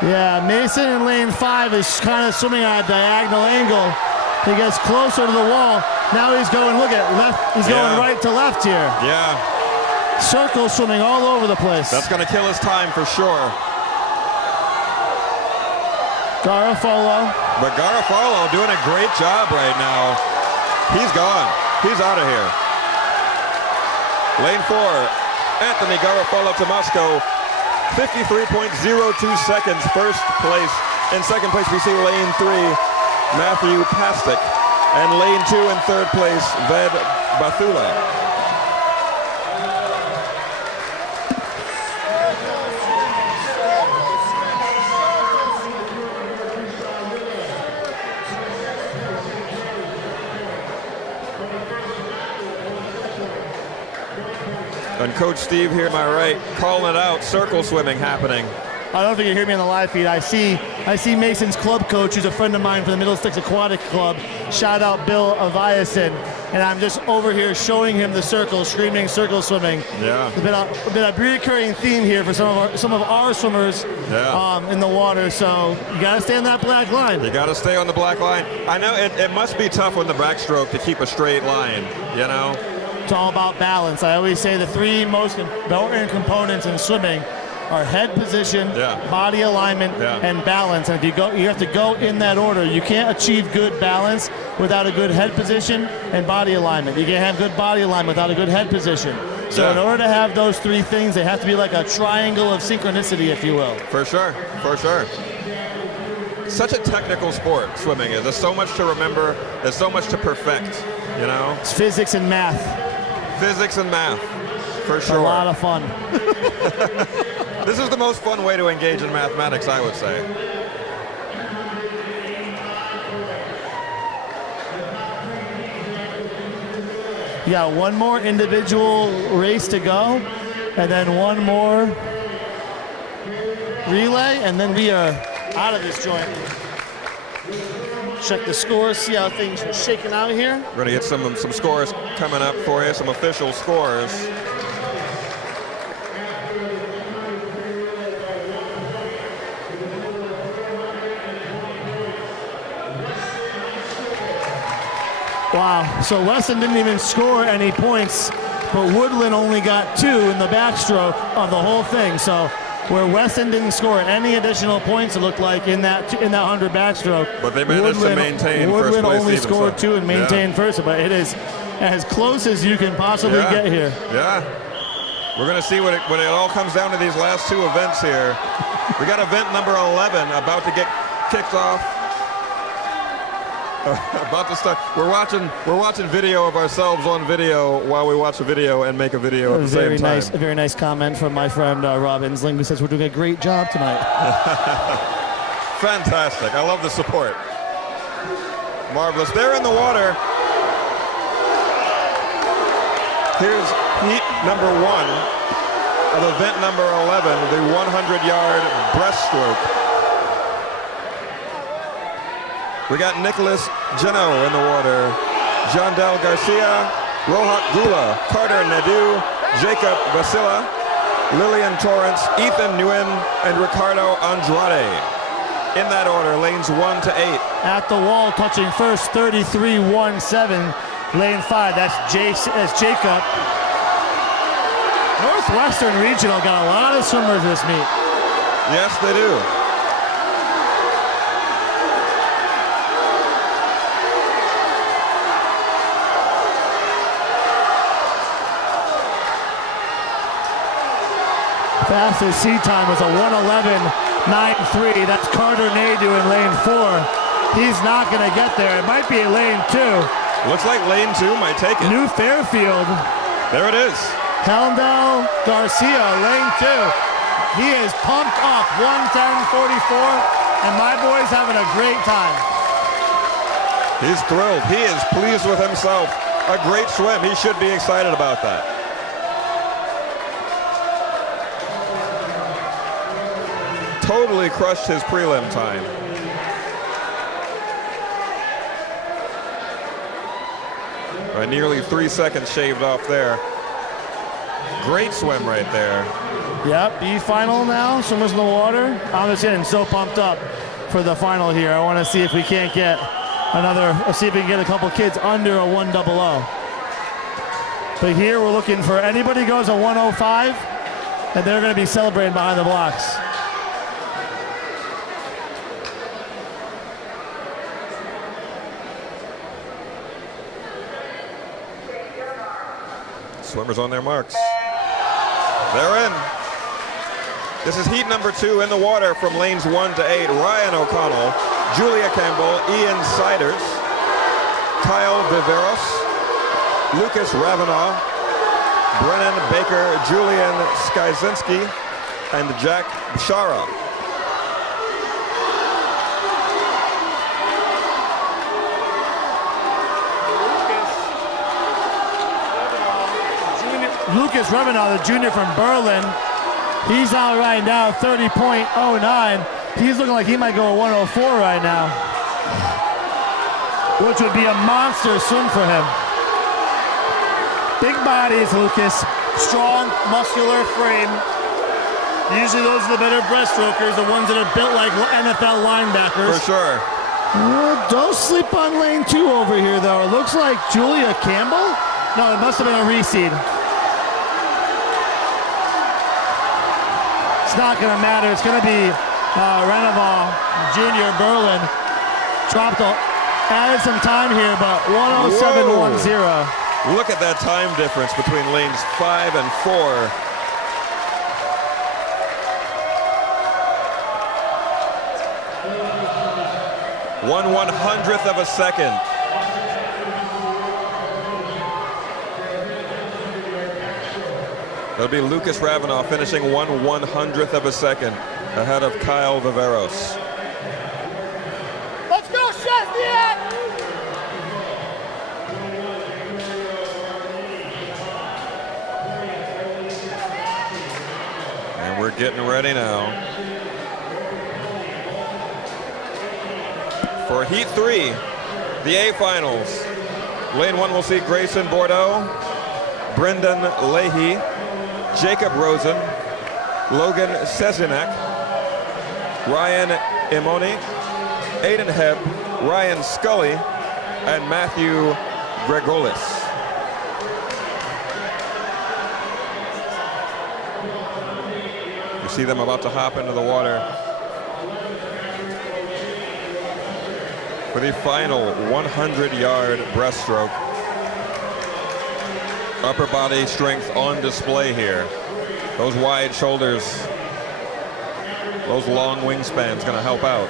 Yeah, Mason in lane 5 is kind of swimming at a diagonal angle. He gets closer to the wall. Now he's going, look at left, he's going right to left here. Yeah. Circle swimming all over the place. That's going to kill his time for sure. Garofalo. But Garofalo doing a great job right now. He's gone. He's out of here. Lane 4, Anthony Garofalo Tomasco, 53.02 seconds, first place. In second place, we see lane 3, Matthew Pastic. And lane 2 in third place, Ved Bathula. And Coach Steve here, my right, calling it out, circle swimming happening. I don't think you hear me on the live feed. I see Mason's club coach, who's a friend of mine from the Middle Sticks Aquatic Club. Shout out Bill Aviason. And I'm just over here showing him the circle, screaming circle swimming. Yeah. It's been a recurring theme here for some of our swimmers in the water. So you got to stay on that black line. You got to stay on the black line. I know it must be tough on the backstroke to keep a straight line, you know? It's all about balance. I always say the three most important components in swimming are head position, body alignment, and balance. And if you have to go in that order. You can't achieve good balance without a good head position and body alignment. You can't have good body alignment without a good head position. So in order to have those three things, they have to be like a triangle of synchronicity, if you will. For sure, for sure. Such a technical sport, swimming is. There's so much to remember. There's so much to perfect, you know? It's physics and math. Physics and math, for sure. A lot of fun. This is the most fun way to engage in mathematics, I would say. You got one more individual race to go, and then one more relay, and then we are out of this joint. Check the scores, see how things are shaking out here. We're going to get some scores coming up for you, some official scores. Wow, so Weston didn't even score any points, but Woodland only got 2 in the backstroke of the whole thing. So where Weston didn't score any additional points, it looked like in that 100 backstroke. But they managed to maintain first place. Woodland only even scored so. 2 and maintained first, but it is as close as you can possibly get here. Yeah, we're going to see when it all comes down to these last 2 events here. We got event number 11 about to get kicked off. About to start. We're watching video of ourselves on video while we watch a video and make a video at the same time. A very nice comment from my friend Rob Insling, who says we're doing a great job tonight. Fantastic. I love the support. Marvelous. They're in the water. Here's heat number 1 of event number 11, the 100-yard breaststroke. We got Nicholas Geno in the water, Jandel Garcia, Rohak Gula, Carter Nadu, Jacob Vasila, Lillian Torrance, Ethan Nguyen, and Ricardo Andrade. In that order, lanes 1 to 8. At the wall, touching first, 33.17. Lane 5, that's Jacob. Northwestern Regional got a lot of swimmers this meet. Yes, they do. Fastest sea time was a 1:11.93. That's Carter Nadeau in lane 4. He's not going to get there. It might be lane 2. Looks like lane 2 might take it. New Fairfield. There it is. Helmdell Garcia, lane 2. He is pumped up, 1:10.44, and my boy's having a great time. He's thrilled. He is pleased with himself. A great swim. He should be excited about that. Totally crushed his prelim time. Right, nearly 3 seconds shaved off there. Great swim right there. Yep, B final now, swimmers in the water. I'm just getting so pumped up for the final here. I want to see if we can't get see if we can get a couple kids under a 100. But here we're looking for anybody goes a 105, and they're going to be celebrating behind the blocks. Swimmers on their marks. They're in. This is heat number 2 in the water from lanes 1 to 8. Ryan O'Connell, Julia Campbell, Ian Siders, Kyle Viveros, Lucas Ravanaugh, Brennan Baker, Julian Skazinski, and Jack Bishara. Lucas Ravanaugh, the junior from Berlin, he's out right now, 30.09. He's looking like he might go a 104 right now, which would be a monster swim for him. Big bodies, Lucas. Strong, muscular frame. Usually those are the better breaststrokers, the ones that are built like NFL linebackers. For sure. Don't sleep on lane 2 over here, though. It looks like Julia Campbell. No, it must have been a reseed. It's not going to matter. It's going to be Renevall, Junior Berlin. Added some time here, but 107.10. Look at that time difference between lanes 5 and 4. One 100th of a second. That'll be Lucas Ravanaugh finishing 1/100th of a second ahead of Kyle Viveros. Let's go, CIAC! And we're getting ready now for Heat 3, the A finals. Lane 1 will see Grayson Bordeaux, Brendan Leahy, Jacob Rosen, Logan Sezinak, Ryan Imoni, Aiden Hebb, Ryan Scully, and Matthew Gregolis. You see them about to hop into the water for the final 100-yard breaststroke. Upper body strength on display here. Those wide shoulders, those long wingspans going to help out.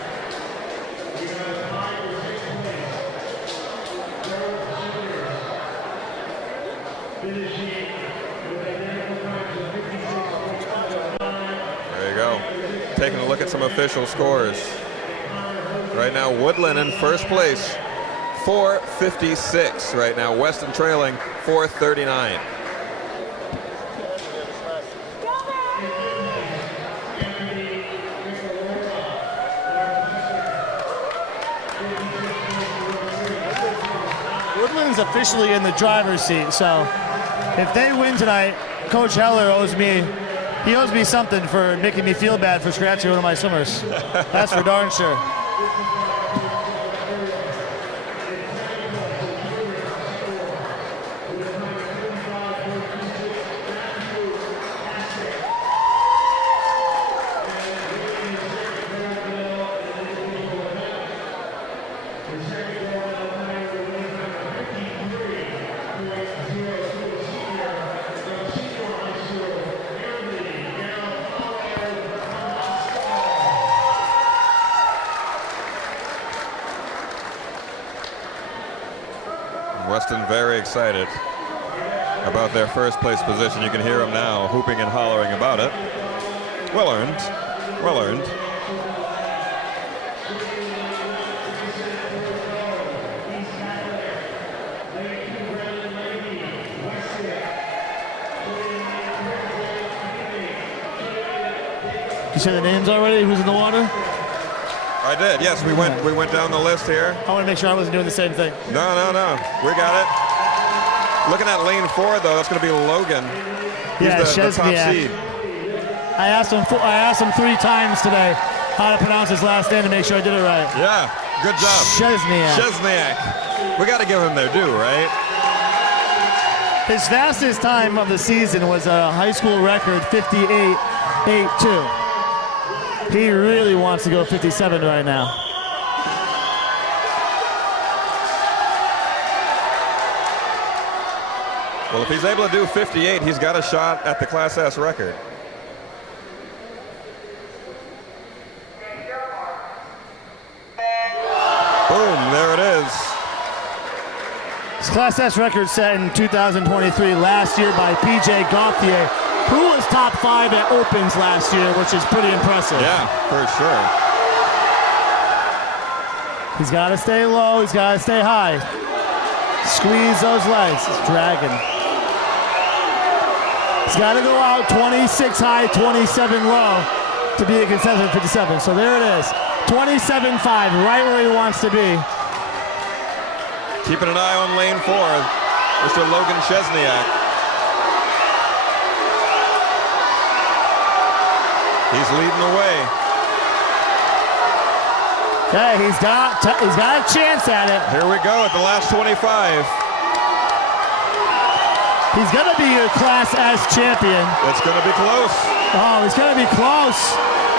There you go. Taking a look at some official scores. Right now, Woodland in first place, 4:56 right now. Weston trailing 4:39. Woodland's officially in the driver's seat, so if they win tonight, Coach Heller owes me something for making me feel bad for scratching one of my swimmers. That's for darn sure. Weston very excited about their first place position. You can hear them now hooping and hollering about it. Well earned. Well earned. You say the names already? Who's in the water? I did. Yes, we went down the list here. I want to make sure I wasn't doing the same thing. No. We got it. Looking at lane 4, though, that's going to be Logan. He's the top seed. I asked him 3 times today how to pronounce his last name to make sure I did it right. Yeah, good job. Chesniak. We got to give him their due, right? His fastest time of the season was a high school record, 58.82. He really wants to go 57 right now. Well, if he's able to do 58, he's got a shot at the Class S record. Boom, there it is. His Class S record set in 2023 last year by P.J. Gauthier, who was top 5 at Opens last year, which is pretty impressive. Yeah, for sure. He's got to stay low. He's got to stay high. Squeeze those legs. He's dragging. He's got to go out 26 high, 27 low to be a contestant 57. So there it is. 27.5, right where he wants to be. Keeping an eye on lane 4, Mr. Logan Chesniak. He's leading the way. Okay, he's got a chance at it. Here we go at the last 25. He's going to be your Class S champion. It's going to be close. Oh, he's going to be close.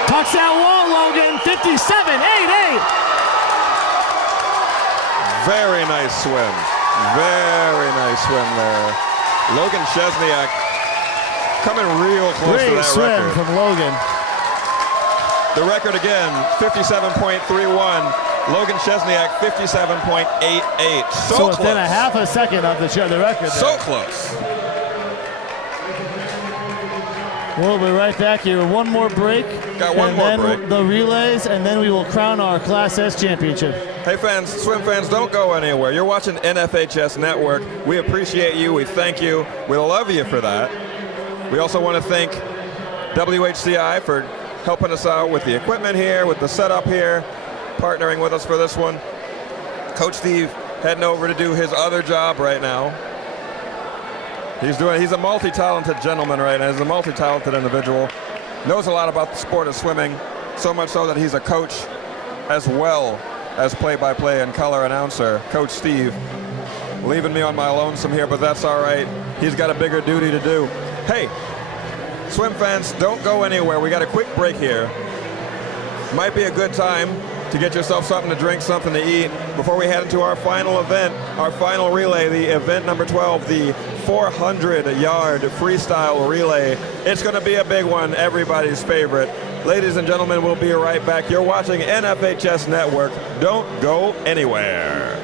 Touch that wall, Logan. 57.88. Very nice swim. Very nice swim there. Logan Chesniak coming real close to that swim record. From Logan. The record again, 57.31. Logan Chesniak, 57.88. So within close. a half a second of the record. So close. We'll be right back here. One more break. Got one more break. The relays, and then we will crown our Class S championship. Hey fans, swim fans, don't go anywhere. You're watching NFHS Network. We appreciate you. We thank you. We love you for that. We also want to thank WHCI for helping us out with the equipment here, with the setup here, partnering with us for this one. Coach Steve heading over to do his other job right now. He's a multi-talented gentleman right now. He's a multi-talented individual. Knows a lot about the sport of swimming, so much so that he's a coach as well as play-by-play and color announcer. Coach Steve leaving me on my lonesome here, but that's all right. He's got a bigger duty to do. Hey, swim fans, don't go anywhere. We got a quick break here. Might be a good time to get yourself something to drink, something to eat before we head into our final event, our final relay, the event number 12, the 400-yard freestyle relay. It's going to be a big one, everybody's favorite. Ladies and gentlemen, we'll be right back. You're watching NFHS Network. Don't go anywhere.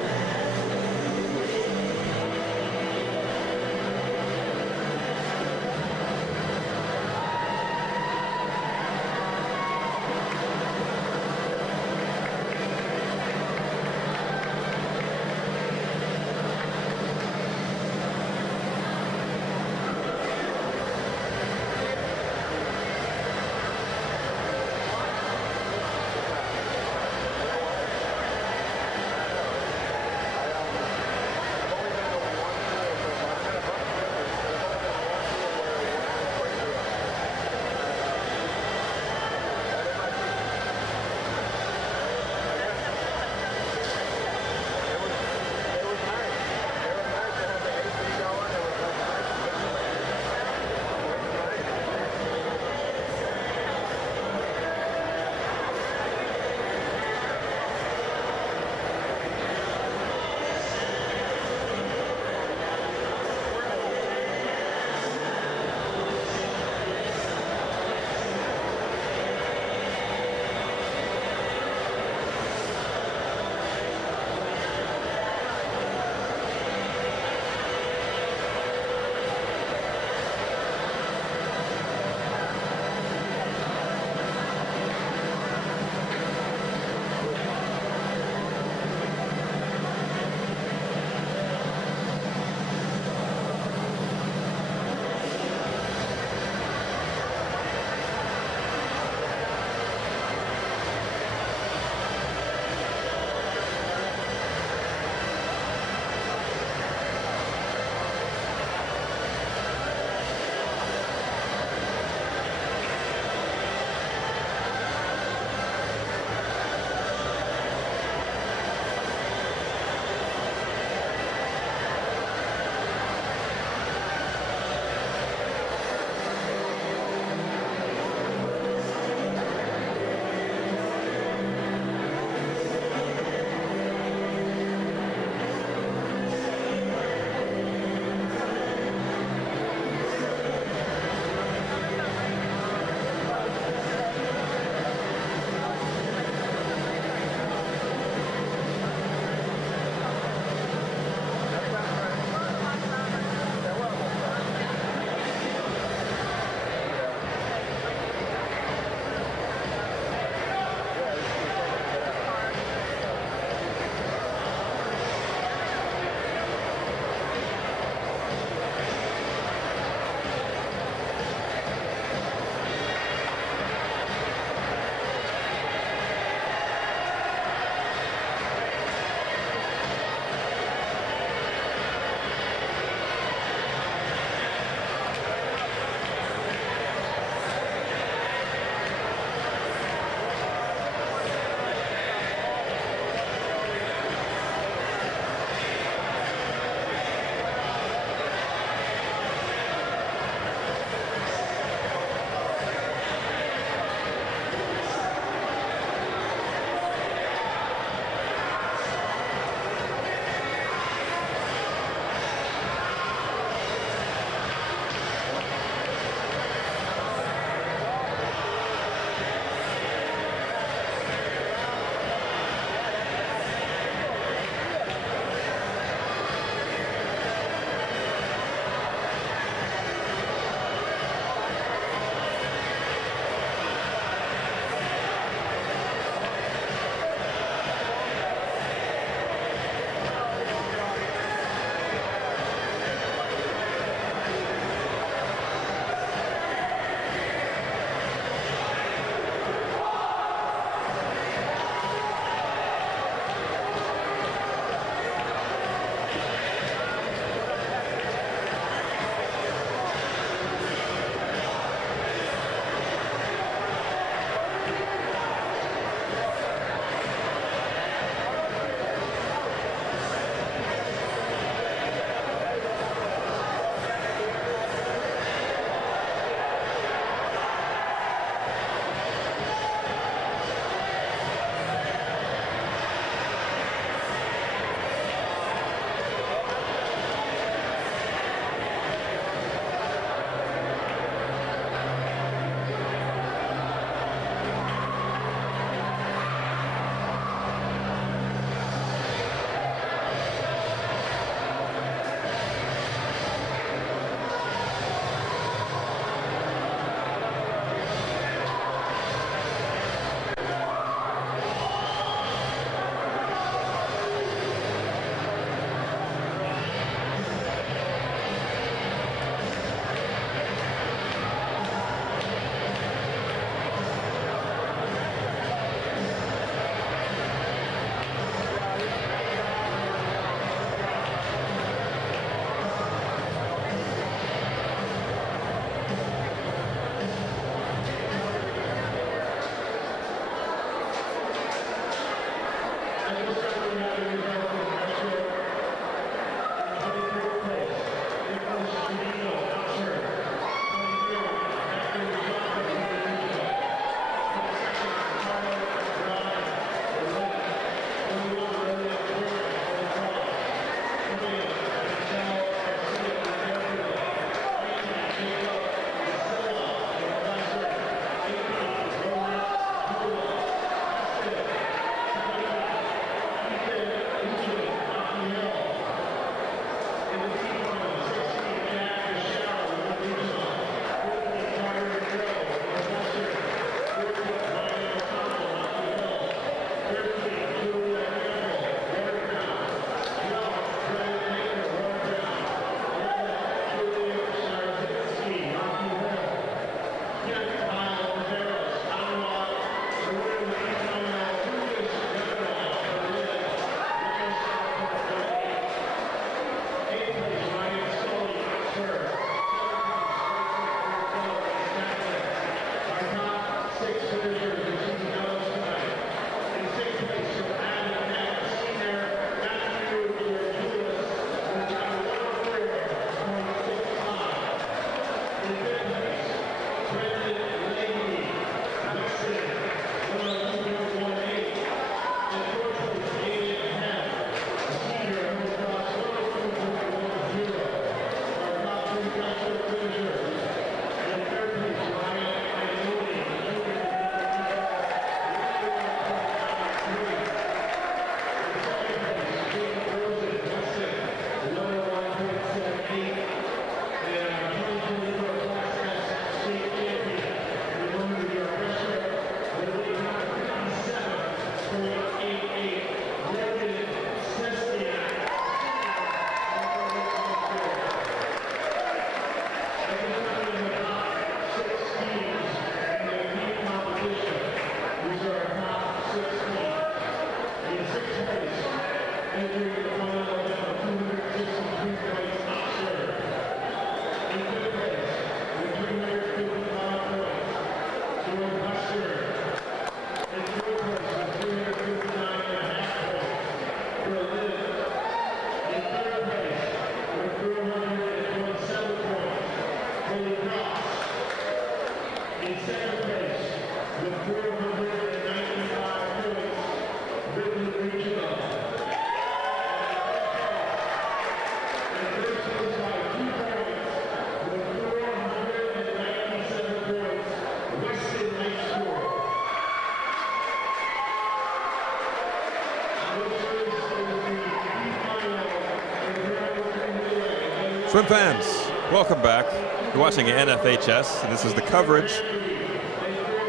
Swim fans, welcome back. You're watching NFHS, and this is the coverage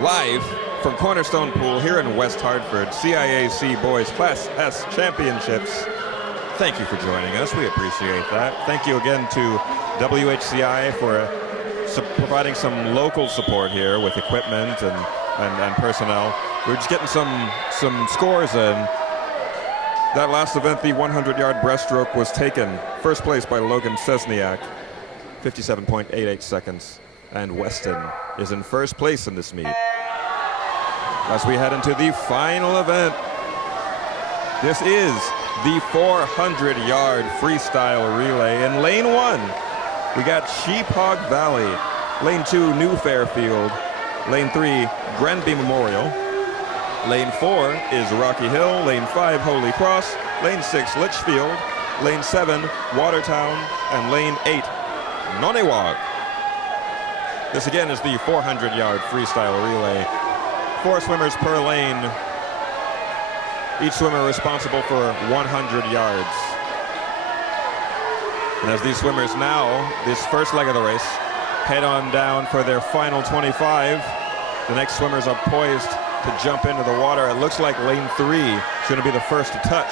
live from Cornerstone Pool here in West Hartford, CIAC Boys Class S Championships. Thank you for joining us. We appreciate that. Thank you again to WHCI for providing some local support here with equipment and personnel. We're just getting some scores in. That last event, the 100-yard breaststroke, was taken first place by Logan Cesniak, 57.88 seconds. And Weston is in first place in this meet. As we head into the final event, this is the 400-yard freestyle relay. In lane 1, we got Sheephog Valley. Lane 2, New Fairfield. Lane 3, Granby Memorial. Lane 4 is Rocky Hill. Lane 5, Holy Cross. Lane 6, Litchfield. Lane 7, Watertown. And lane 8, Nonewag. This again is the 400-yard freestyle relay. 4 swimmers per lane. Each swimmer responsible for 100 yards. And as these swimmers now, this first leg of the race, head on down for their final 25, the next swimmers are poised to jump into the water. It looks like lane 3 is going to be the first to touch.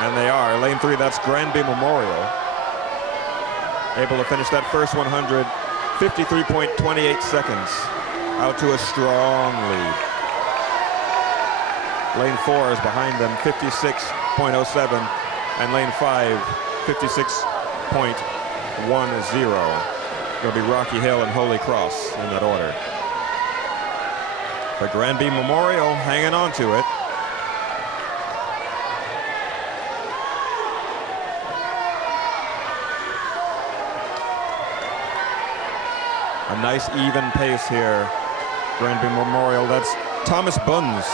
And they are. Lane 3, that's Granby Memorial. Able to finish that first 100, 53.28 seconds. Out to a strong lead. Lane 4 is behind them, 56.07. And lane 5, 56.10. It'll be Rocky Hill and Holy Cross in that order. But Granby Memorial hanging on to it. A nice even pace here. Granby Memorial. That's Thomas Buns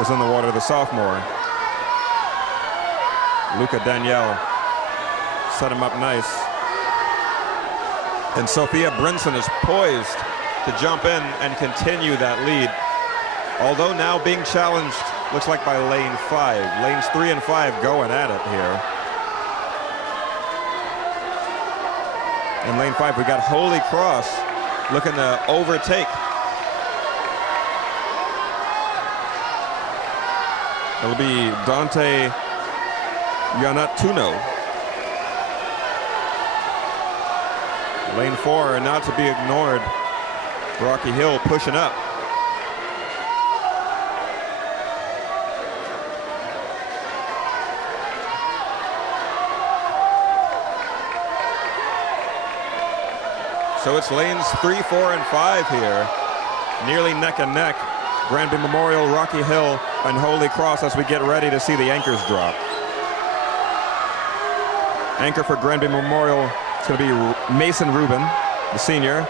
is in the water, the sophomore. Luca Danielle set him up nice. And Sophia Brinson is poised to jump in and continue that lead. Although now being challenged, looks like by lane 5. Lanes 3 and 5 going at it here. In lane 5, we got Holy Cross looking to overtake. It'll be Dante Yanatuno. Lane 4, not to be ignored. Rocky Hill pushing up. So it's lanes 3, 4, and 5 here, nearly neck and neck. Granby Memorial, Rocky Hill, and Holy Cross as we get ready to see the anchors drop. Anchor for Granby Memorial is going to be Mason Rubin, the senior.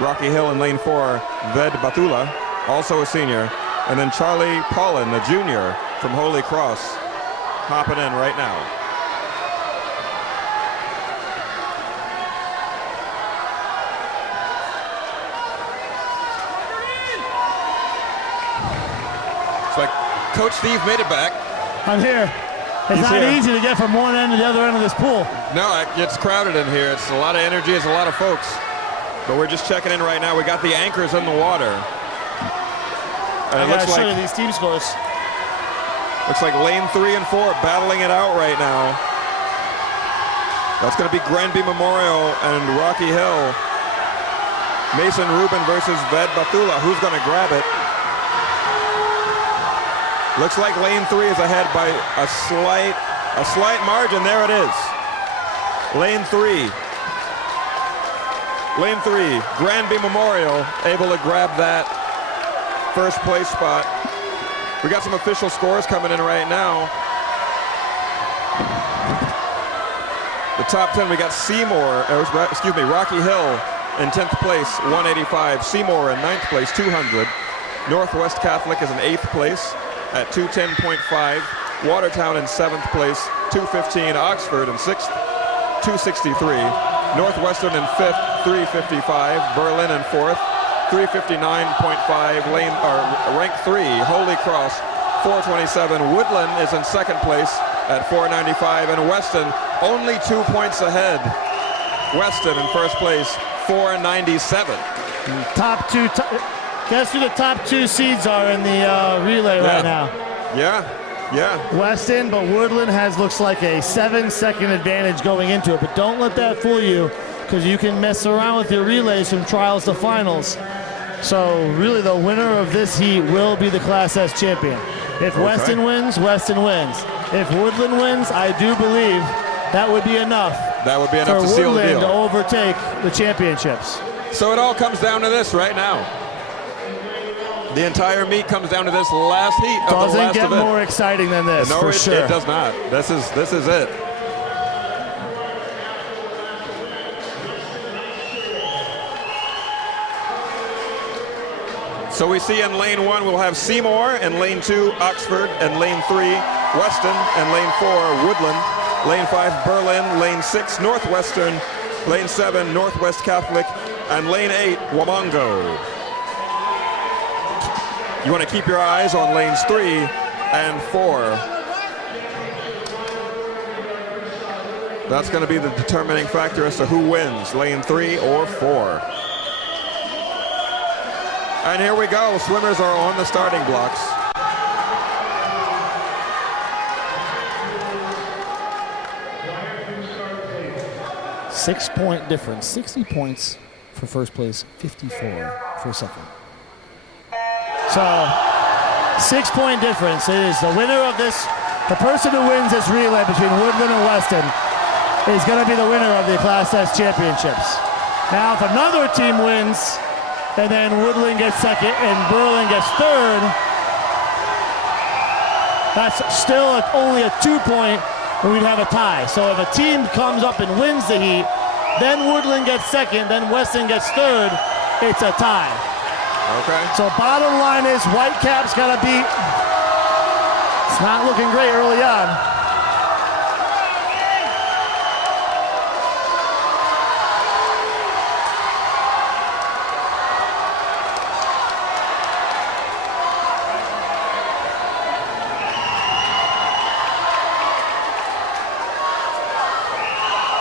Rocky Hill in lane 4, Ved Batula, also a senior. And then Charlie Paulin, the junior from Holy Cross, hopping in right now. It's like Coach Steve made it back. I'm here. It's He's not here. easy to get from one end to the other end of this pool. No, it's crowded in here. It's a lot of energy. It's a lot of folks. But we're just checking in right now. We got the anchors in the water. And it looks show like you these team scores. lane 3 and 4 battling it out right now. That's going to be Granby Memorial and Rocky Hill. Mason Rubin versus Ved Batula. Who's going to grab it? Looks like lane 3 is ahead by a slight margin. There it is. Lane 3. Lane 3, Granby Memorial able to grab that first place spot. We got some official scores coming in right now. The top 10, we got Rocky Hill in 10th place, 185. Seymour in 9th place, 200. Northwest Catholic is in 8th place at 210.5. Watertown in 7th place, 215. Oxford in 6th, 263. Northwestern in 5th, 355. Berlin in 4th, 359.5. Rank 3, Holy Cross, 427. Woodland is in 2nd place at 495. And Weston only 2 points ahead. Weston in 1st place, 497. Top two. Guess who the top 2 seeds are in the relay right now? Yeah. Weston, but Woodland looks like a 7-second advantage going into it. But don't let that fool you, because you can mess around with your relays from trials to finals. So really the winner of this heat will be the Class S champion. If Weston wins, Weston wins. If Woodland wins, I do believe that would be enough. That would be enough for to seal the Woodland deal. to overtake the championships. So it all comes down to this right now. The entire meet comes down to this last heat of the last Doesn't get event. more exciting than this, for sure. It does not. This is it. So we see in lane 1 we'll have Seymour, in lane 2 Oxford, and lane 3 Weston, and lane 4 Woodland, lane 5 Berlin, lane 6 Northwestern, lane 7 Northwest Catholic, and lane 8 Wamongo. You want to keep your eyes on lanes 3 and 4. That's going to be the determining factor as to who wins, lane 3 or 4. And here we go. Swimmers are on the starting blocks. Six-point difference, 60 points for first place, 54 for second. So, 6-point difference. It is the winner of this. The person who wins this relay between Woodland and Weston is going to be the winner of the Class S championships. Now, if another team wins, and then Woodland gets second and Berlin gets third, that's still only a 2-point, and we'd have a tie. So if a team comes up and wins the heat, then Woodland gets second, then Weston gets third, it's a tie. Okay. So bottom line is Whitecaps got to beat. It's not looking great early on.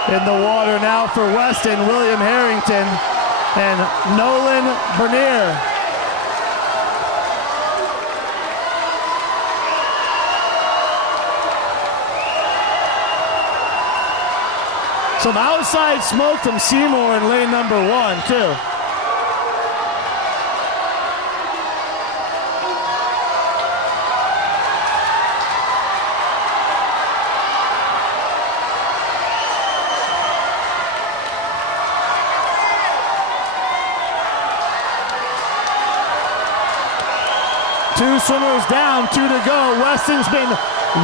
In the water now for Weston, William Harrington and Nolan Bernier. Some outside smoke from Seymour in lane number 1, too. Two swimmers down, 2 to go. Weston's been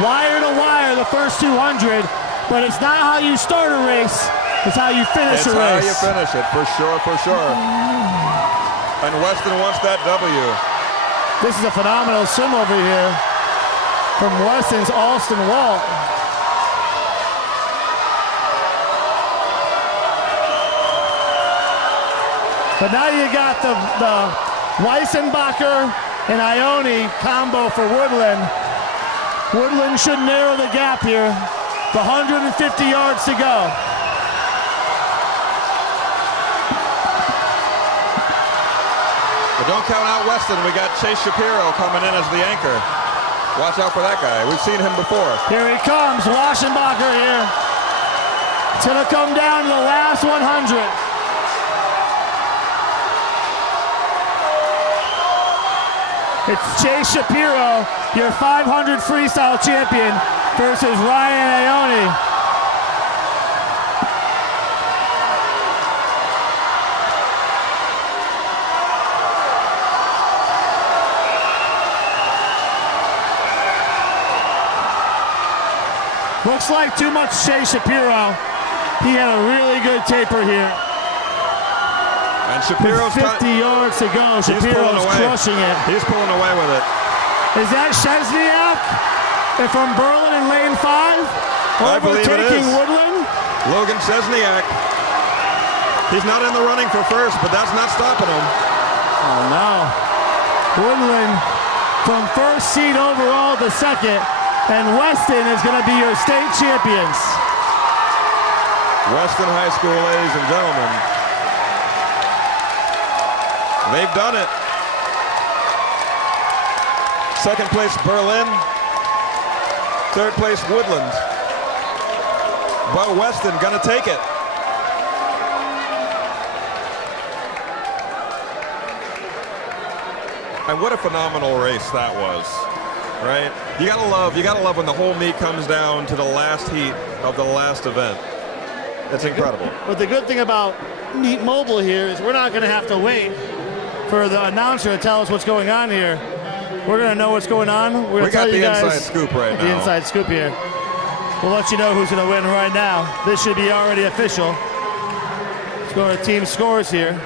wire to wire the first 200, but it's not how you start a race, it's how you finish a race. It's how you finish it, for sure, for sure. And Weston wants that W. This is a phenomenal swim over here from Weston's Alston Walt. But now you got the Weissenbacher and Ione combo for Woodland. Woodland should narrow the gap here. The 150 yards to go. But don't count out Weston. We got Chase Shapiro coming in as the anchor. Watch out for that guy. We've seen him before. Here he comes, Waschenbacher here. It's gonna come down to the last 100. It's Chase Shapiro, your 500 freestyle champion, versus Ryan Ione. Looks like too much Chase Shapiro. He had a really good taper here. And Shapiro's 50 yards to go. Shapiro's crushing it. He's pulling away with it. Is that Szczesniak from Berlin in lane 5? I believe it is. Overtaking Woodland? Logan Szczesniak. He's not in the running for first, but that's not stopping him. Oh no. Woodland from first seed overall to second, and Weston is going to be your state champions. Weston High School, ladies and gentlemen. They've done it. Second place, Berlin. Third place, Woodland. But Weston gonna take it. And what a phenomenal race that was, right? You gotta love when the whole meet comes down to the last heat of the last event. It's incredible. But the good thing about Meet Mobile here is we're not gonna have to wait for the announcer to tell us what's going on here. We're gonna know what's going on. We got the inside scoop right now. The inside scoop here. We'll let you know who's gonna win right now. This should be already official. Let's go to team scores here.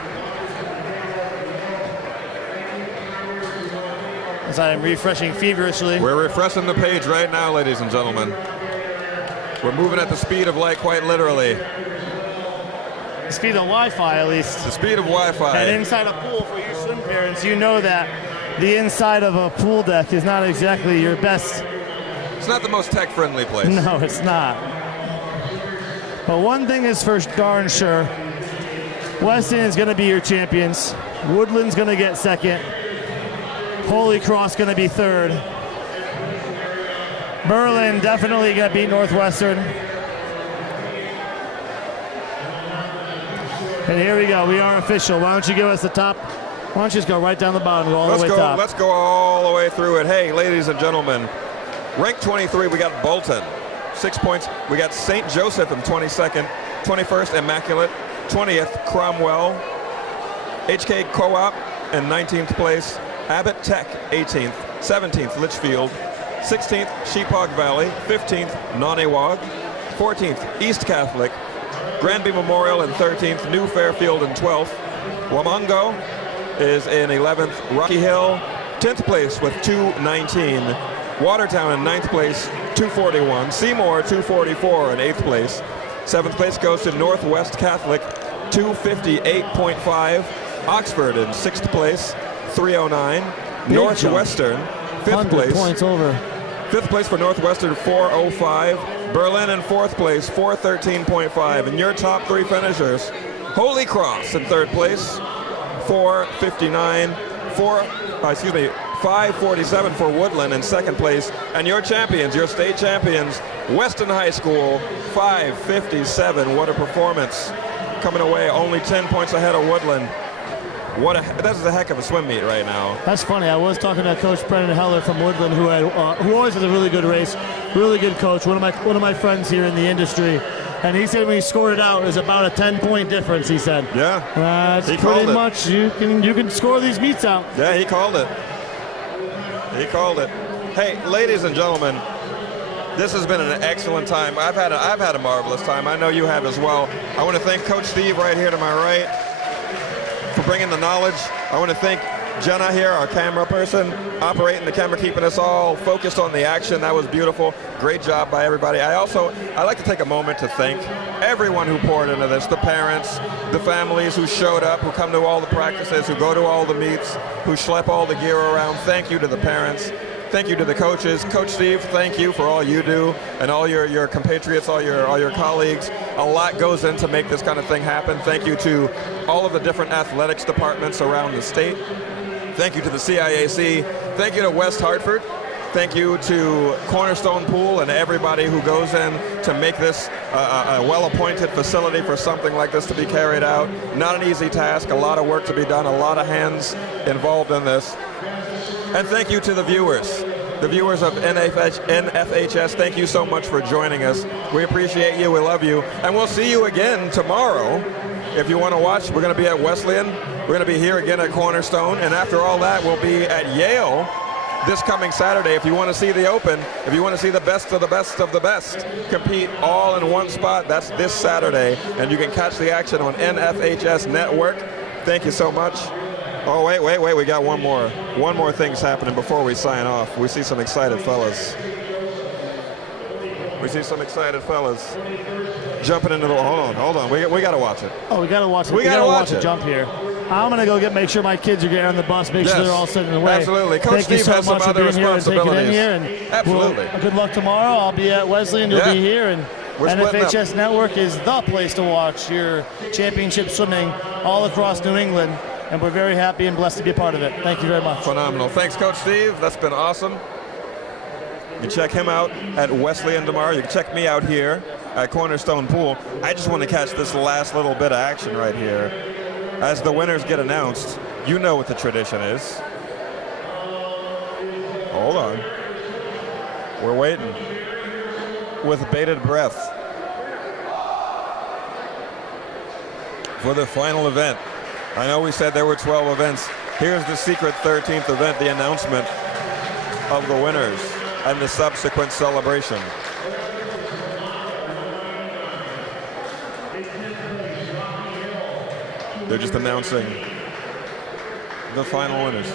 As I am refreshing feverishly. We're refreshing the page right now, ladies and gentlemen. We're moving at the speed of light, quite literally. The speed of Wi-Fi, at least. The speed of Wi-Fi. And inside a pool, for you swim parents, you know that the inside of a pool deck is not exactly your best. It's not the most tech-friendly place. No, it's not. But one thing is for darn sure, Weston is going to be your champions. Woodland's going to get second. Holy Cross going to be third. Berlin definitely going to beat Northwestern. And here we go. We are official. Why don't you give us the top? Why don't you just go right down the bottom, go all the way top. Let's go all the way through it. Hey, ladies and gentlemen, ranked 23, we got Bolton, 6 points. We got St. Joseph in 22nd, 21st, Immaculate, 20th, Cromwell, HK Co-op in 19th place, Abbott Tech, 18th, 17th, Litchfield, 16th, Sheephog Valley, 15th, Nonewag, 14th, East Catholic, Granby Memorial in 13th, New Fairfield in 12th, Wamongo is in 11th. Rocky Hill, 10th place with 219. Watertown in 9th place, 241. Seymour, 244 in 8th place. 7th place goes to Northwest Catholic, 258.5. Oxford in 6th place, 309. Northwestern, 5th place. Points over. 5th place for Northwestern, 405. Berlin in 4th place, 413.5. And your top 3 finishers, Holy Cross in 3rd place, 459. 547 for Woodland in 2nd place. And your champions, your state champions, Weston High School, 557. What a performance. Coming away only 10 points ahead of Woodland. That's a heck of a swim meet right now. That's funny. I was talking to Coach Brendan Heller from Woodland, who always has a really good race, really good coach. One of my friends here in the industry, and he said when he scored it out, it was about a 10-point difference. He said, "Yeah, that's pretty much you can score these meets out." Yeah, he called it. He called it. Hey, ladies and gentlemen, this has been an excellent time. I've had a marvelous time. I know you have as well. I want to thank Coach Steve right here to my right for bringing the knowledge. I want to thank Jenna here, our camera person, operating the camera, keeping us all focused on the action. That was beautiful. Great job by everybody. I'd like to take a moment to thank everyone who poured into this, the parents, the families who showed up, who come to all the practices, who go to all the meets, who schlep all the gear around. Thank you to the parents. Thank you to the coaches. Coach Steve, thank you for all you do, and all your compatriots, all your colleagues. A lot goes in to make this kind of thing happen. Thank you to all of the different athletics departments around the state. Thank you to the CIAC. Thank you to West Hartford. Thank you to Cornerstone Pool and everybody who goes in to make this a well-appointed facility for something like this to be carried out. Not an easy task, a lot of work to be done, a lot of hands involved in this. And thank you to the viewers of NFHS. Thank you so much for joining us. We appreciate you, we love you, and we'll see you again tomorrow. If you want to watch, we're going to be at Wesleyan. We're going to be here again at Cornerstone, and after all that, we'll be at Yale this coming Saturday. If you want to see the Open, if you want to see the best of the best of the best compete all in one spot, that's this Saturday, and you can catch the action on NFHS Network. Thank you so much. Oh, wait, we got one more. One more thing's happening before we sign off. We see some excited fellas. Jumping into the, hold on. We got to watch it. Oh, we got to watch it. We got to watch it. Jump here. I'm going to go make sure my kids are getting on the bus, make sure they're all sitting in the way. Absolutely. Coach Steve has some other responsibilities. Absolutely. Good luck tomorrow. I'll be at Wesleyan. You'll be here. And NFHS Network is the place to watch your championship swimming all across New England. And we're very happy and blessed to be a part of it. Thank you very much. Phenomenal. Thanks, Coach Steve. That's been awesome. You can check him out at Wesleyan tomorrow. You can check me out here at Cornerstone Pool. I just want to catch this last little bit of action right here. As the winners get announced, you know what the tradition is. Hold on. We're waiting with bated breath for the final event. I know we said there were 12 events. Here's the secret 13th event, the announcement of the winners and the subsequent celebration. They're just announcing the final winners.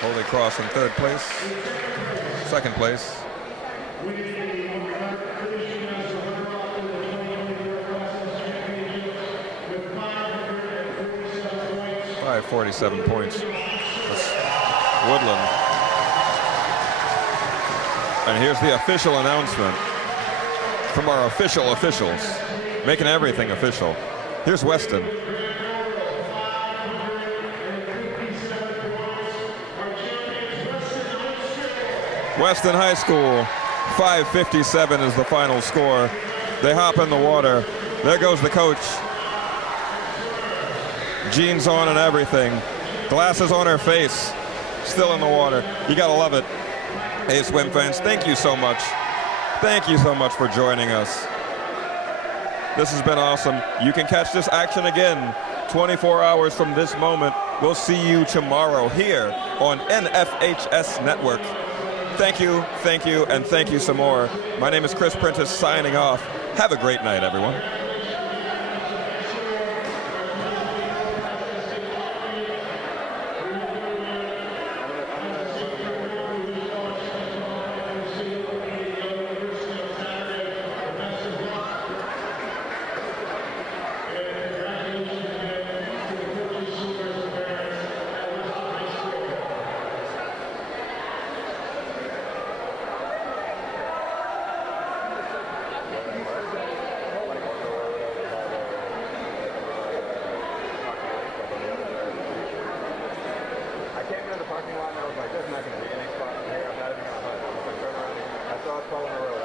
Holy Cross in 3rd place. 2nd place. .547 points. That's Woodland. And here's the official announcement from our official officials, making everything official. Here's Weston. Weston High School, 5:57 is the final score. They hop in the water. There goes the coach. Jeans on and everything. Glasses on her face. Still in the water. You gotta love it. Hey, swim fans, thank you so much. Thank you so much for joining us. This has been awesome. You can catch this action again 24 hours from this moment. We'll see you tomorrow here on NFHS Network. Thank you, and thank you some more. My name is Chris Prentice signing off. Have a great night, everyone. Parking lot, and I was like, there's not going to be any spot in here. I'm not even going to hunt. I was like, turn around. I saw it falling around.